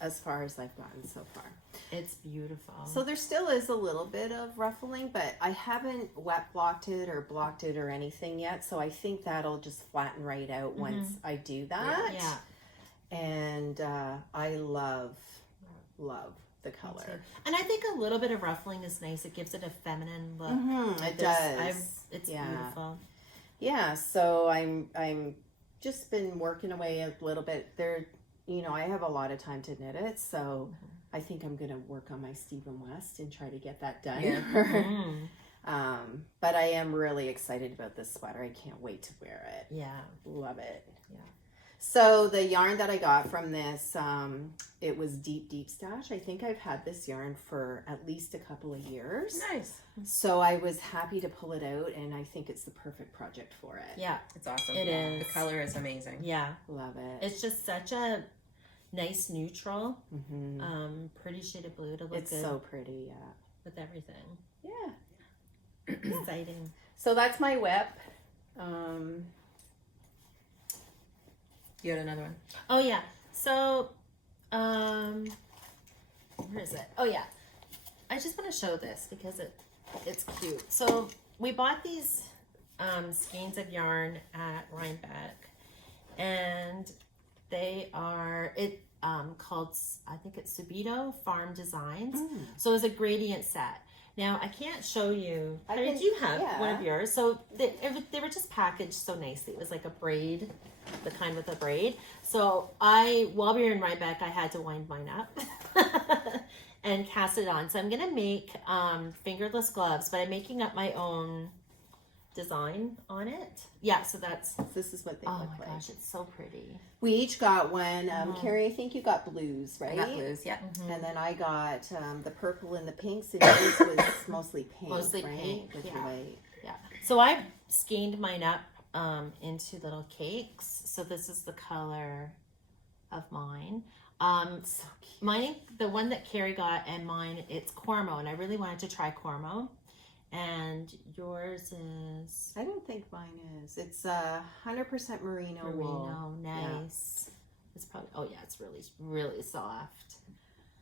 as far as I've gotten so far. It's beautiful. So there still is a little bit of ruffling, but I haven't wet blocked it or anything yet. So I think that'll just flatten right out once I do that. Yeah. And I love the color. And I think a little bit of ruffling is nice. It gives it a feminine look. It does. It's beautiful. Yeah. So I'm just been working away a little bit there. I have a lot of time to knit it, so I think I'm gonna work on my Stephen West and try to get that done. Yeah. But I am really excited about this sweater. I can't wait to wear it. Yeah. Love it. Yeah. So the yarn that I got from this, it was Deep Stash. I think I've had this yarn for at least a couple of years. Nice. So I was happy to pull it out, and I think it's the perfect project for it. Yeah. It's awesome. It is. The color is amazing. Yeah. Love it. It's just such a nice neutral, Mm-hmm. pretty shade of blue to look It's good so pretty, yeah. with everything. Yeah. Exciting. So that's my whip. You had another one. Oh yeah. So, where is it? Oh yeah. I just want to show this because it's cute. So we bought these skeins of yarn at Rhinebeck, and they are called, I think it's Sabido Farm Designs. So it's a gradient set. Now I can't show you. Did you have one of yours? So they were just packaged so nicely. It was like a braid, the kind with a braid. So while we were in Rhinebeck, I had to wind mine up and cast it on. So I'm gonna make fingerless gloves, but I'm making up my own design on it. Yeah, so this is what they oh look my like. gosh, it's so pretty. We each got one. Carrie, I think you got blues, right? I got blues, yeah. And then I got the purple and the pinks, and yours was mostly pink, Mostly right? pink, With yeah. the white. Yeah. So I skeined mine up into little cakes. So this is the color of mine. So cute. Mine, the one that Carrie got, and mine, it's Cormo, and I really wanted to try Cormo. And yours is I don't think mine is. It's 100% merino wool. Nice. It's probably it's really soft.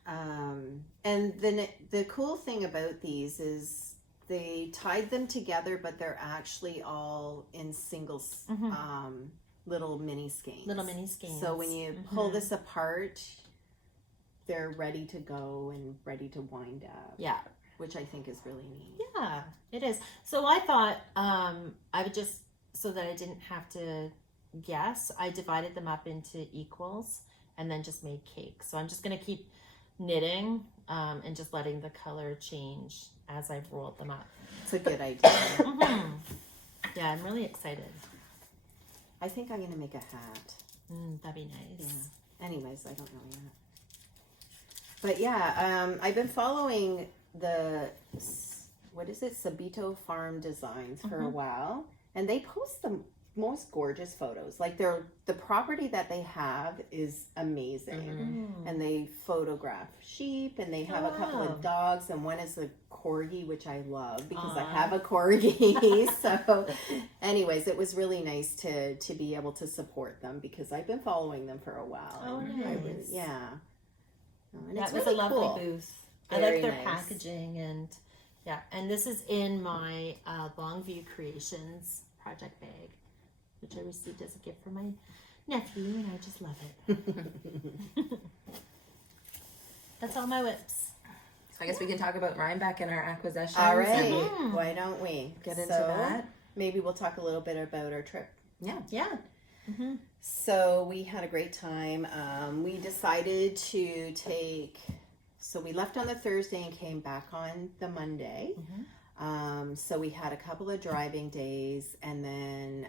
And then the cool thing about these is they tied them together, but they're actually all in singles, little mini skeins. Little mini skeins. So when you pull this apart, they're ready to go and ready to wind up. Yeah. Which I think is really neat. Yeah, it is. So I thought I would just, so that I didn't have to guess, I divided them up into equals and then just made cakes. So I'm just going to keep knitting and just letting the color change as I've rolled them up. It's a good idea. Yeah, I'm really excited. I think I'm going to make a hat. That'd be nice. Yeah. Anyways, I don't know yet. But yeah, I've been following Sabido Farm Designs for a while, and they post the most gorgeous photos. Like the property that they have is amazing, and they photograph sheep, and they have a couple of dogs, and one is a corgi, which I love because I have a corgi. So anyways, it was really nice to be able to support them because I've been following them for a while. Oh, and nice. And That it's was really a lovely cool. booth. I Very like their nice. packaging, and and this is in my Longview Creations project bag, which I received as a gift from my nephew, and I just love it. That's all my whips. So I guess we can talk about Rhinebeck and our acquisitions. All right, Mhm. why don't we Get into that. Maybe we'll talk a little bit about our trip. Yeah. So we had a great time. We decided to so we left on the Thursday and came back on the Monday. So we had a couple of driving days, and then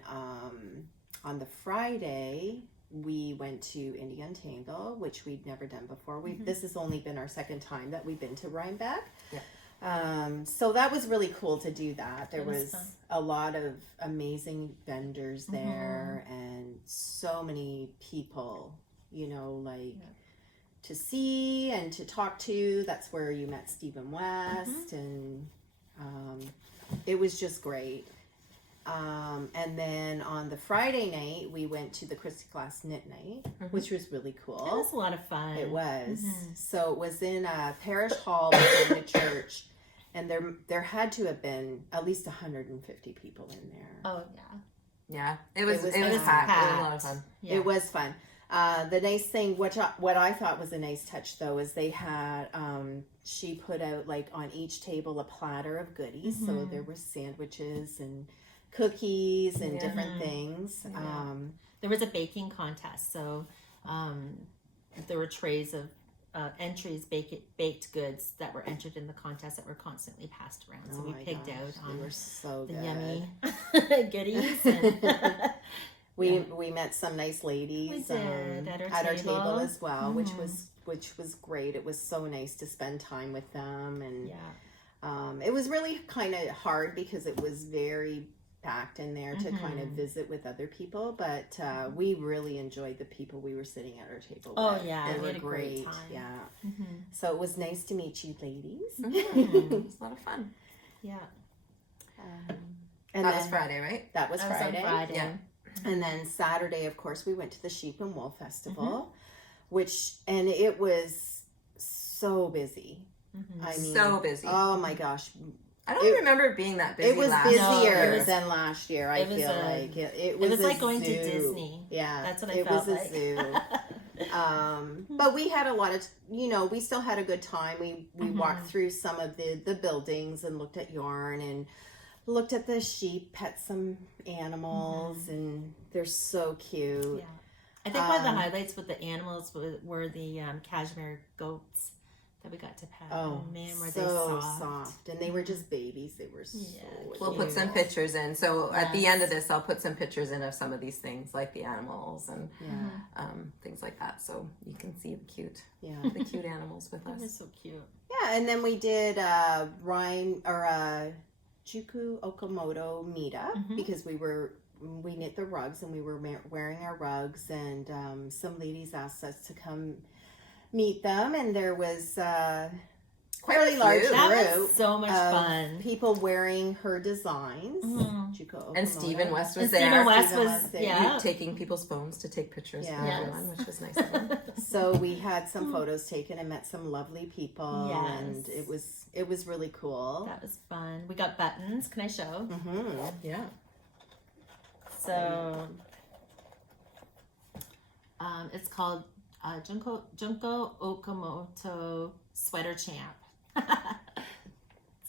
on the Friday we went to Indian Tangle, which we'd never done before. This has only been our second time that we've been to Rhinebeck. So that was really cool to do that. There was fun. a lot of amazing vendors there, and so many people, to see and to talk to. That's where you met Stephen West, and it was just great. And then on the Friday night, we went to the Christy Glass Knit Night, which was really cool. It was a lot of fun. It was. So it was in a parish hall within the church, and there had to have been at least 150 people in there. Oh Yeah, it was packed. packed. It was a lot of fun. yeah. It was fun. The nice thing, what I thought was a nice touch though, is they had, she put out like on each table a platter of goodies. So there were sandwiches and cookies and different things. There was a baking contest, so there were trays of entries, baked goods that were entered in the contest that were constantly passed around. So we picked out They were so the good. yummy goodies. And, We met some nice ladies We did, at our our table. table as well, which was great. It was so nice to spend time with them, and it was really kind of hard because it was very packed in there to kind of visit with other people, but we really enjoyed the people we were sitting at our table with. yeah, They we were had a great time. Yeah. So it was nice to meet you ladies. It was a lot of fun. Yeah. And That then, was Friday, right? That was That was on Friday. Friday. Yeah. And then Saturday, of course, we went to the Sheep and Wool Festival, and it was so busy. I mean, So busy. Oh my gosh. I don't remember it being that busy. It was last busier No, it was- than last year, I it was feel a- like. It It was was a like going zoo. to Disney. Yeah. That's what I it felt was like. a zoo. But we had a lot of, we still had a good time. We walked through some of the buildings and looked at yarn and looked at the sheep, pet some animals, and they're so cute. Yeah. I think one of the highlights with the animals were the cashmere goats that we got to pet. Oh, man, were so they soft. And they were just babies. They were so We'll cute. put some pictures in. So at the Yes. end of this, I'll put some pictures in of some of these things, like the animals and things like that, so you can see the cute animals with That was us. so cute. Yeah, and then we did Juku Okamoto meetup because we knit the rugs and we were wearing our rugs, and some ladies asked us to come meet them, and there was Quite a fairly large few. That group was so much of fun. people wearing her designs. Juku And Okamoto. Stephen West was And there. Stephen West Stephen was, was there. yeah. Taking people's phones to take pictures for Yeah. everyone, which was nice of him. So we had some photos taken and met some lovely people, Yes. and it was really cool. That was fun. We got buttons. Can I show? Yeah. So, it's called Junko Okamoto Sweater Champ.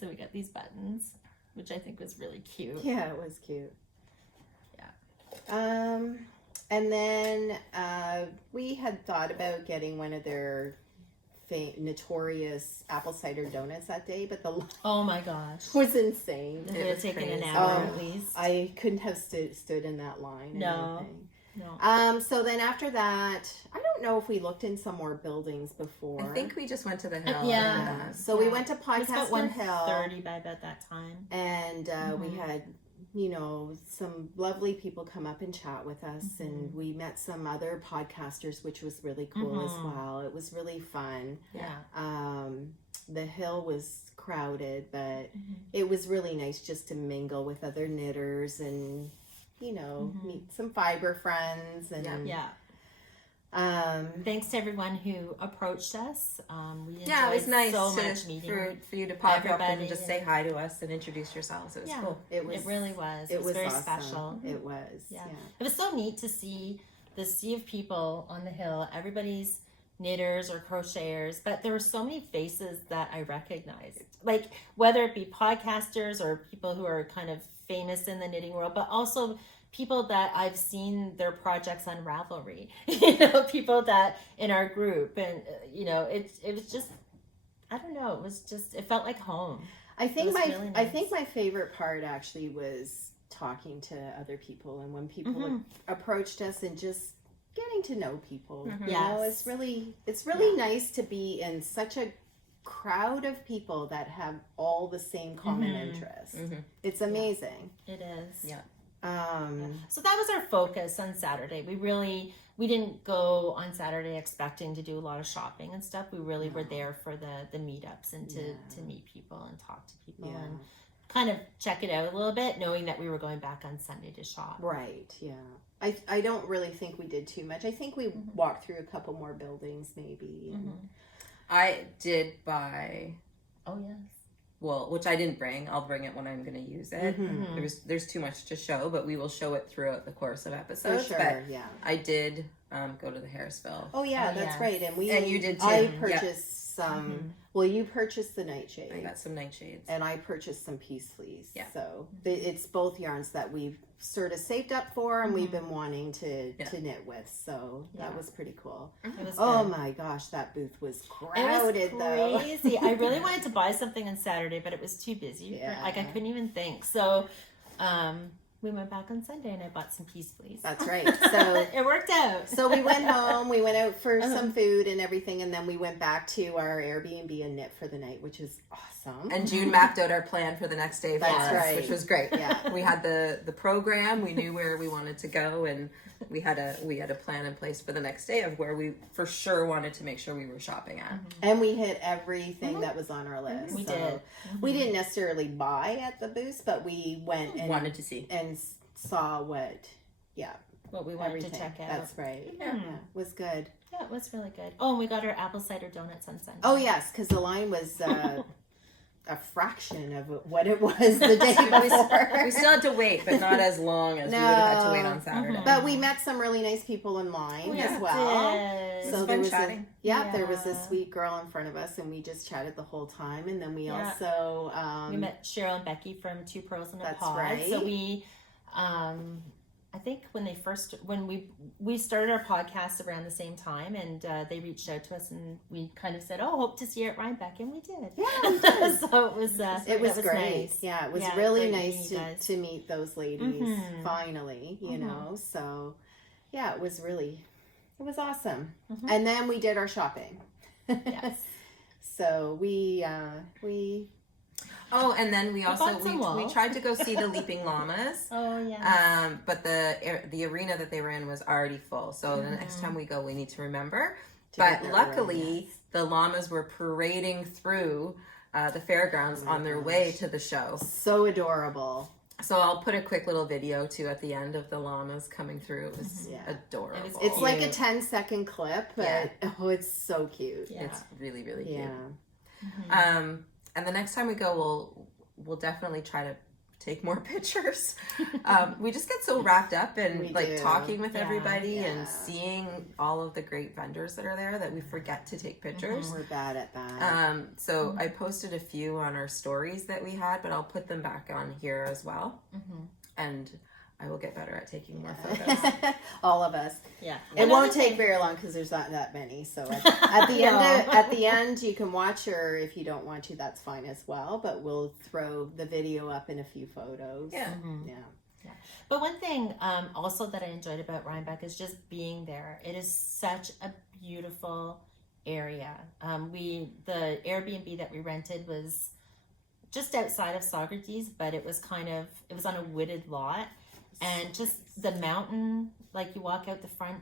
So we got these buttons, which I think was really cute. Yeah, it was cute. Yeah. And then we had thought about getting one of their notorious apple cider donuts that day, but the line Oh my gosh. was insane. It would have was taken an crazy. hour at least. I couldn't have stood in that line. No. Anything. No. So then after that, I don't know if we looked in some more buildings before. I think we just went to the hill. Yeah. So we went to It was about Podcaster Hill, 1:30 by about that time. and we had, some lovely people come up and chat with us, and we met some other podcasters, which was really cool as well. It was really fun. Yeah. The hill was crowded, but it was really nice just to mingle with other knitters and meet some fiber friends and Yeah. Thanks to everyone who approached us. We enjoyed Yeah, it was nice so much meeting. for you to pop up everybody and just say hi to us and introduce yourselves. It was cool. it really was. It was very awesome. special. It was. Yeah. It was so neat to see the sea of people on the hill. Everybody's knitters or crocheters, but there were so many faces that I recognized. Like whether it be podcasters or people who are kind of famous in the knitting world, but also people that I've seen their projects on Ravelry, people that in our group, and it was just, I don't know, it felt like home. I think really I nice. think my favorite part actually was talking to other people, and when people approached us and just getting to know people. Yes. It's really nice to be in such a crowd of people that have all the same common interests. It's amazing. It is. Yeah. So that was our focus on Saturday. We didn't go on Saturday expecting to do a lot of shopping and stuff. We really were there for the meetups and to meet people and talk to people and kind of check it out a little bit, knowing that we were going back on Sunday to shop. Right, yeah. I don't really think we did too much. I think we walked through a couple more buildings maybe. And I did buy, Oh, yes. well, which I didn't bring. I'll bring it when I'm going to use it. There's too much to show, but we will show it throughout the course of episodes. For sure, but yeah. I did go to the Harrisville. Oh yeah, Oh, that's yes. right. And you did too. I Yep. purchased some. Well, you purchased the nightshade. I got some nightshades. And I purchased some peace fleece. Yeah. So it's both yarns that we've sort of saved up for, and we've been wanting to knit with. So that was pretty cool. It was Oh good. my gosh, that booth was It crowded was crazy. I really wanted to buy something on Saturday, but it was too busy. Yeah. I couldn't even think. So we went back on Sunday and I bought some peace fleece. That's right. So it worked out. So we went home, we went out for some food and everything, and then we went back to our Airbnb and knit for the night, which was awesome. And June mapped out our plan for the next day for That's us, right. which was great. Yeah. We had the program, we knew where we wanted to go, and we had a plan in place for the next day of where we for sure wanted to make sure we were shopping at. And we hit everything that was on our list. We So did. We didn't necessarily buy at the booth, but we went and Wanted to see. and saw what What we wanted everything. to check out. That's right. Yeah. It was good. Yeah, it was really good. Oh, and we got our apple cider donuts on Sunday. Oh yes, because the line was a fraction of what it was the day before. We still had to wait, but not as long as we would have had to wait on No. Saturday. But we met some really nice people in line We as well. did. was So fun there was chatting. there was a Yeah. sweet girl in front of us, and we just chatted the whole time. And then we Yeah. also We met Cheryl and Becky from Two Pearls in a That's Pod. right. So we, I think when we started our podcast around the same time, and they reached out to us, and we kind of said, "Oh, hope to see you at Rhinebeck," and we did. Yeah, we did. So it was it was great. Nice. Yeah, it was Yeah, really great nice meeting you guys. to meet those ladies Mhm. finally. You know, so yeah, it was awesome. Mhm. And then we did our shopping. Yes. So we Oh, and then we also bought some wool. we tried to go see the Leaping Llamas. Oh yeah. But the arena that they were in was already full. So the next time we go, we need to remember. To get But there luckily, early, yes. the llamas were parading through the fairgrounds on their way to the show. so adorable. So I'll put a quick little video too at the end of the llamas coming through. It was Yeah. adorable. It was It's like a Cute. 10-second clip, but it's so cute. Yeah. It's really, really cute. Yeah. And the next time we go, we'll definitely try to take more pictures. We just get so wrapped up in We like do. talking with Yeah. everybody Yeah. and seeing all of the great vendors that are there that we forget to take pictures. We're bad at that. So I posted a few on our stories that we had, but I'll put them back on here as well. And I will get better at taking more photos. All of us. Yeah. It won't take very long because there's not that many. So at the end, you can watch, or if you don't want to, that's fine as well. But we'll throw the video up in a few photos. Yeah. Mm-hmm. Yeah. Yeah. But one thing also that I enjoyed about Rhinebeck is just being there. It is such a beautiful area. The Airbnb that we rented was just outside of Saugerties, but it was on a wooded lot, and just the mountain, like you walk out the front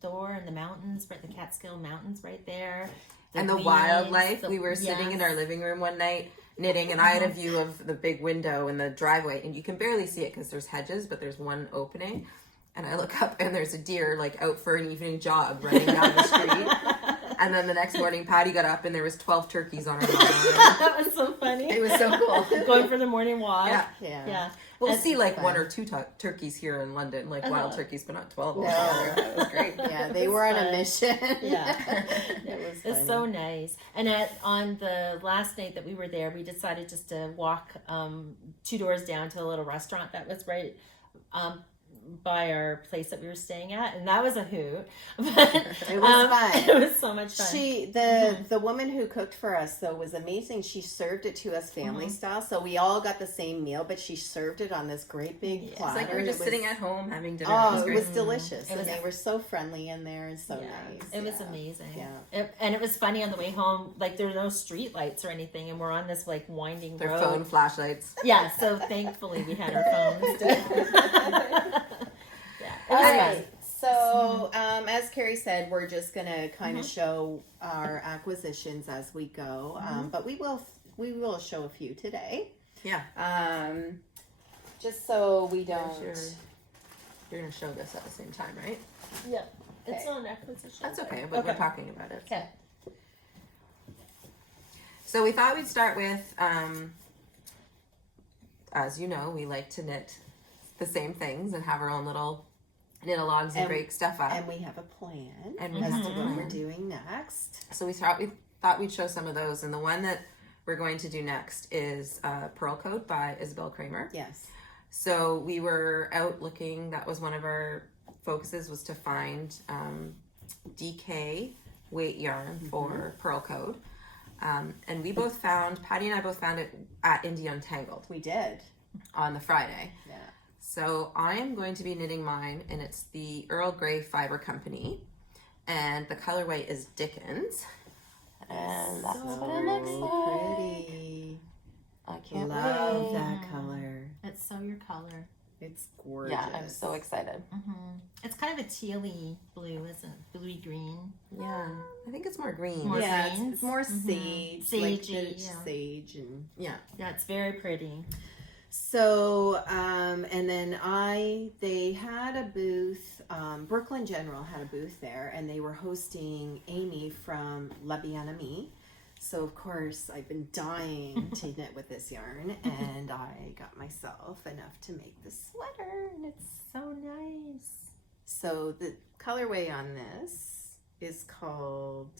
door and the mountains, right, the Catskill Mountains right there. And the weeds, wildlife. We were sitting in yes. our living room one night knitting, and I had a view of the big window in the driveway, and you can barely see it because there's hedges, but there's one opening. And I look up, and there's a deer like out for an evening jog running down the street. And then the next morning, Patty got up, and there was 12 turkeys on her lawn. That was so funny. It was so cool. Going for the morning walk. Yeah. We'll That's see like fun. 1 or 2 turkeys here in London, like wild turkeys, but not 12 No. altogether. That was great. Yeah, they were on a mission. Yeah. It was It's funny. so nice. And on the last night that we were there, we decided just to walk 2 doors down to a little restaurant that was right by our place that we were staying at, and that was a hoot. But, It was fun. It was so much fun. The woman who cooked for us though was amazing. She served it to us family style, so we all got the same meal, but she served it on this great big platter. It's like we're just sitting at home having dinner. Oh, it was it great. was delicious. It was- and they were so friendly in there and so nice. It was Yeah. amazing. Yeah. And it was funny on the way home, like there were no street lights or anything, and we're on this like winding Their road. phone flashlights. Yeah, so thankfully we had our phones. It was All fun. right. So, as Carrie said, we're just gonna kind of show our acquisitions as we go, but we will show a few today. Yeah. Just so we don't. You're going to show this at the same time, right? Yeah. It's Okay. not an acquisition. That's okay, but we're talking about it. Okay. So we thought we'd start with, as you know, we like to knit the same things and have our own little knit-alongs and break stuff up. And we have a plan And as have to a what plan. we're doing next. So we thought we'd show some of those, and the one that we're going to do next is Pearl Code by Isabel Kramer. Yes. So we were out looking. That was one of our focuses, was to find DK weight yarn for Pearl Code. And we both found, Patty and I both found it at Indie Untangled We did. on the Friday. Yeah. So I am going to be knitting mine, and it's the Earl Grey Fiber Company, and the colorway is Dickens, and that's what it looks like. Pretty. I can't Love wait. that color. It's so your color. It's gorgeous. Yeah, I'm so excited. It's kind of a tealy blue, isn't it? Bluey green. Yeah, I think it's more green. More Yeah, greens. it's more sage, Sagey, like the yeah. sage, and Yeah. Yeah, it's very pretty. so and then they had a booth. Brooklyn General had a booth there, and they were hosting Amy from La Bien Amie. So of course I've been dying to knit with this yarn, and I got myself enough to make the sweater, and it's So nice. so the colorway on this is called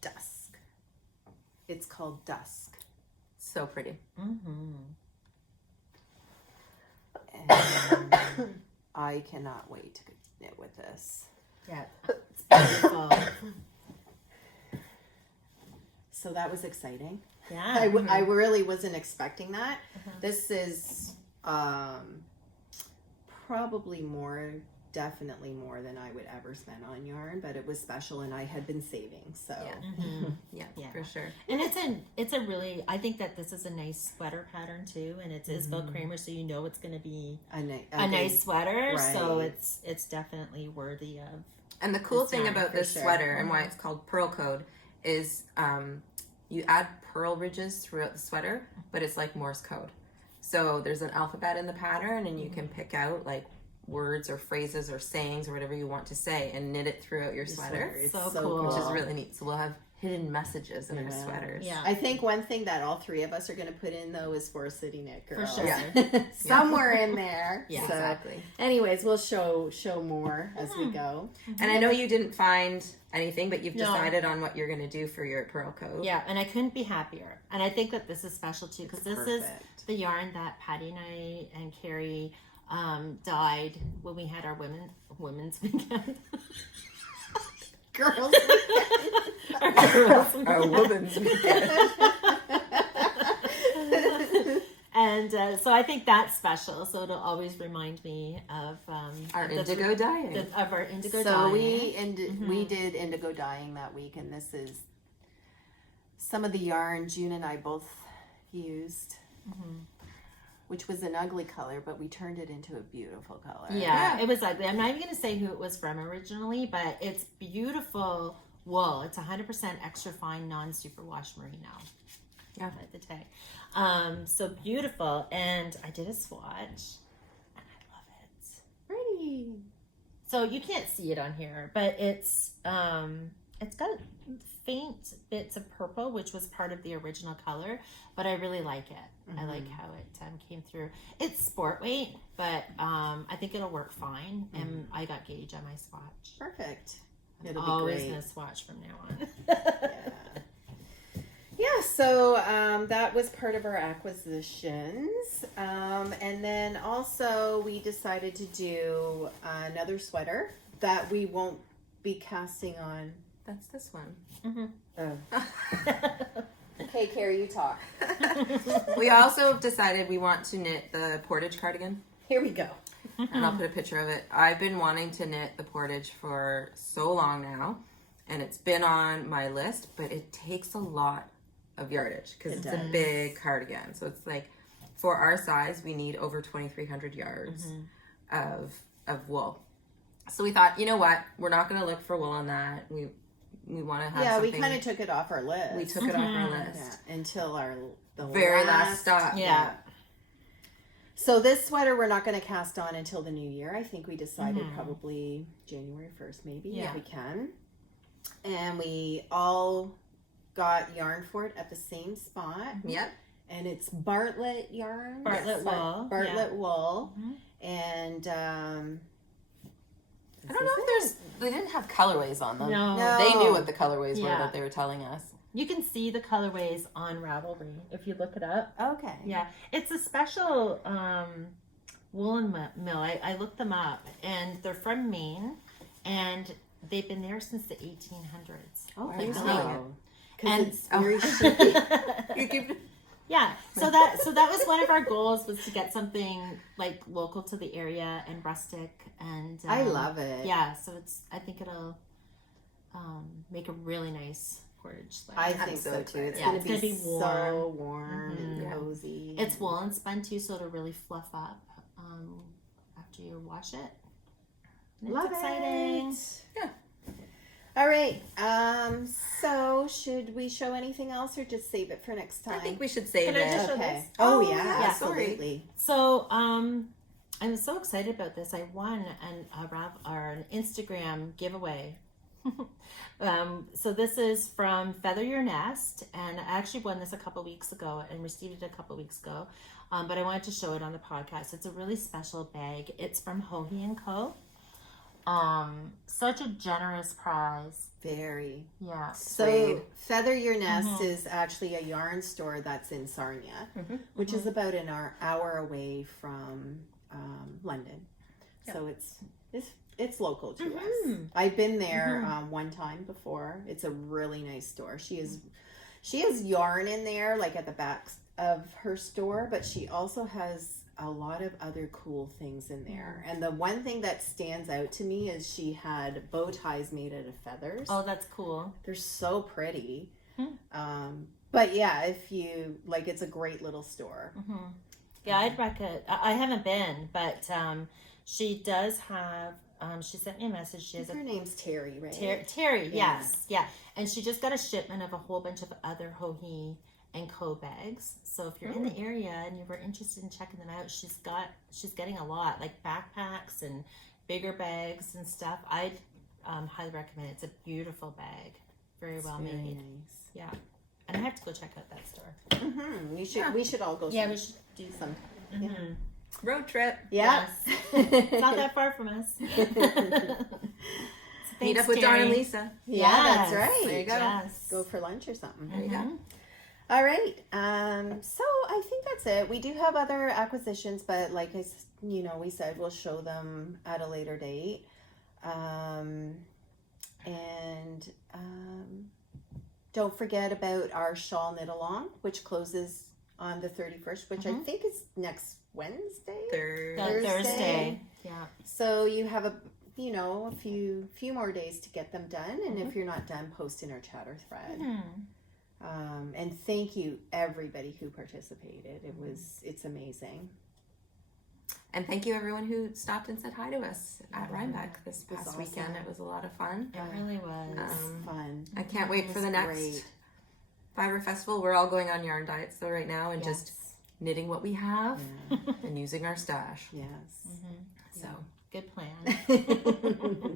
Dusk. It's called Dusk. So pretty. And I cannot wait to knit with this. Yeah, it's beautiful. So that was exciting. Yeah. I really wasn't expecting that. This is probably definitely more than I would ever spend on yarn, but it was special, and I had been saving. So Yeah, Yeah. for sure. And it's a really, I think that this is a nice sweater pattern too, and it's Isabel Kramer, so you know it's going to be a nice sweater. So Right. it's definitely worthy of. And the cool It's thing yarn, about for this sure. sweater and why it's called Pearl Code is you add pearl ridges throughout the sweater, but it's like Morse code. So there's an alphabet in the pattern, and you can pick out like words or phrases or sayings or whatever you want to say and knit it throughout your sweater, It's So so cool. cool. which is really neat. So we'll have hidden messages in our Yeah. sweaters. Yeah. I think one thing that all three of us are going to put in though is for City Knit Girls. sure. Yeah. Somewhere in there. Yeah. So, Exactly. anyways, we'll show more as we go. And I know you didn't find anything, but you've No. decided on what you're going to do for your pearl coat. Yeah, and I couldn't be happier. And I think that this is special too, because this is Perfect. the yarn that Patty and I and Carrie dyed when we had our women's weekend. Girls. Our girls' Our woman's weekend. And so I think that's special. So it'll always remind me of Our the indigo dyeing. of our indigo So dyeing. we did indigo dyeing that week, and this is some of the yarn June and I both used, which was an ugly color, but we turned it into a beautiful color. Yeah, it was ugly. I'm not even going to say who it was from originally, but it's beautiful wool. It's 100% extra fine, non-superwash merino. Yeah. At the tag. So beautiful. And I did a swatch, and I love it. Pretty. So you can't see it on here, but it's got faint bits of purple, which was part of the original color, but I really like it. I like how it came through. It's sport weight, but I think it'll work fine. And I got gauge on my swatch. Perfect. I'm It'll be always great. gonna swatch from now on. Yeah, so that was part of our acquisitions. And then also we decided to do another sweater that we won't be casting on. That's this one. Oh. Okay, Carrie, you talk. We also decided we want to knit the portage cardigan. Here we go. And I'll put a picture of it. I've been wanting to knit the portage for so long now, and it's been on my list, but it takes a lot of yardage because it's a big cardigan. So it's like, for our size, we need over 2,300 yards of wool. So we thought, you know what? We're not going to look for wool on that. We want to have We something. kind of took it off our list. We took it off our list. Yeah, until the Very last stop. Yeah. So this sweater we're not going to cast on until the new year. I think we decided probably January 1st, maybe, if we can. And we all got yarn for it at the same spot. Yep. And it's Bartlett yarn. Bartlett wool. Bartlett wool. And I don't know if they didn't have colorways on them. No. They knew what the colorways were Yeah. that they were telling us. You can see the colorways on Ravelry if you look it up. okay. Yeah, it's a special woolen mill. I looked them up, and they're from Maine, and they've been there since the 1800s. Oh, Why are you wow. saying it? Because And- it's very shapy. You keep Yeah, so that was one of our goals, was to get something like local to the area and rustic, and I love it. Yeah, so I think it'll make a really nice portage sweater. I think so too. It's Yeah, going it's to gonna be be so warm. warm and Yeah. cozy. It's wool and spun too, so it'll really fluff up after you wash it. And Love it's exciting. it. Yeah. All right. So should we show anything else or just save it for next time? I think we should save Can I it. just show Okay. this? Oh, Oh, yeah, yeah, absolutely. So I'm so excited about this. I won an Instagram giveaway. So this is from Feather Your Nest, and I actually won this a couple weeks ago and received it a couple weeks ago. But I wanted to show it on the podcast. It's a really special bag. It's from Hoagie & Co. Such a generous prize. Very. Yeah. So Suede. Feather Your Nest is actually a yarn store that's in Sarnia, which is about an hour away from London. So it's local to us. I've been there one time before. It's a really nice store. She has yarn in there, like at the back of her store, but she also has a lot of other cool things in there. And the one thing that stands out to me is she had bow ties made out of feathers. Oh, that's cool. They're so pretty. But yeah, if you like, it's a great little store. Yeah, I'd recommend. I haven't been, but she does have. She sent me a message. She has Her name's Terry, right? Terry, Yeah. yes, yeah, and she just got a shipment of a whole bunch of other Hoagie & Co bags. So if you're in the area and you were interested in checking them out, she's getting a lot, like backpacks and bigger bags and stuff. I'd highly recommend it. It's a beautiful bag Very well Very made. nice. Yeah. And I have to go check out that store. Mm-hmm. We should all go. Yeah, we should do some. Mm-hmm. Road trip. Yeah. Yes. It's not that far from us. Meet up with Dawn and Lisa. Yeah, that's right. There you go. Yes. Go for lunch or something. There you go. All right. So I think that's it. We do have other acquisitions, but like we said, we'll show them at a later date. Don't forget about our shawl knit along, which closes on the 31st, which I think is next Wednesday. Thursday. Yeah. So you have a few more days to get them done, and if you're not done, post in our chatter thread. And thank you everybody who participated. It's amazing. And thank you everyone who stopped and said hi to us at Rhinebeck this past awesome. weekend. It was a lot of fun. It really was. Fun. I can't wait for the next great. Fiber Festival. We're all going on yarn diets though right now and just knitting what we have and using our stash. Yes. So good plan.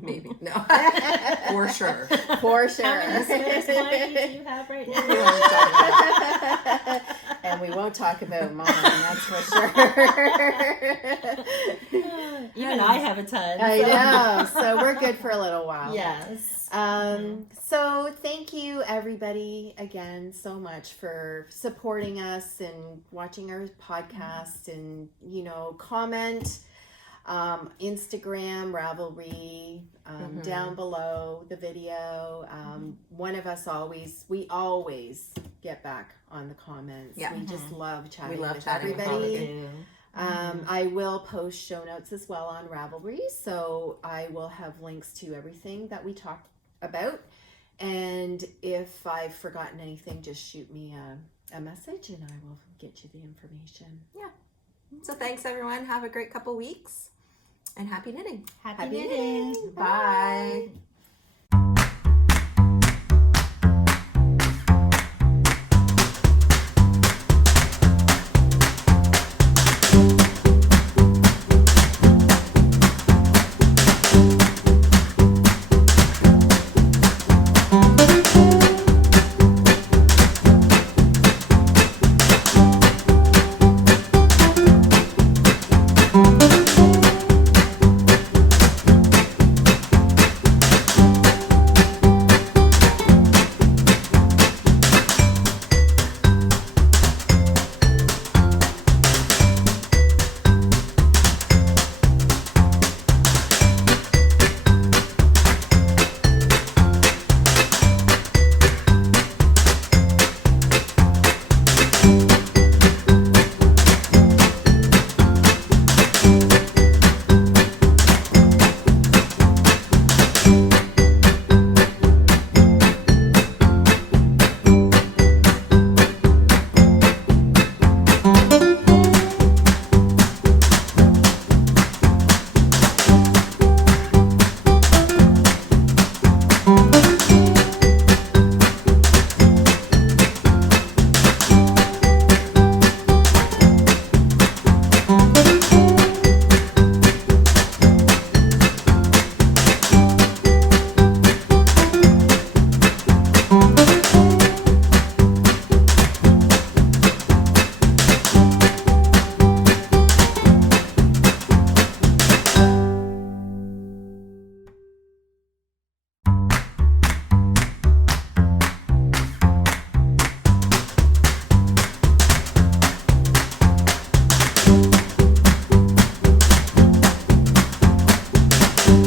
maybe. No. For sure. For sure. How many sweaters quantities do you have right now? And we won't talk about mine, that's for sure. Even I have a ton. I know. So we're good for a little while. Yes. So thank you everybody again so much for supporting us and watching our podcast and comment. Instagram, Ravelry, down below the video. One of us we always get back on the comments. Yeah. We just love chatting We love with chatting with everybody. I will post show notes as well on Ravelry, so I will have links to everything that we talked about. And if I've forgotten anything, just shoot me a message and I will get you the information. Yeah. So thanks everyone. Have a great couple weeks and happy knitting. Happy knitting. Bye.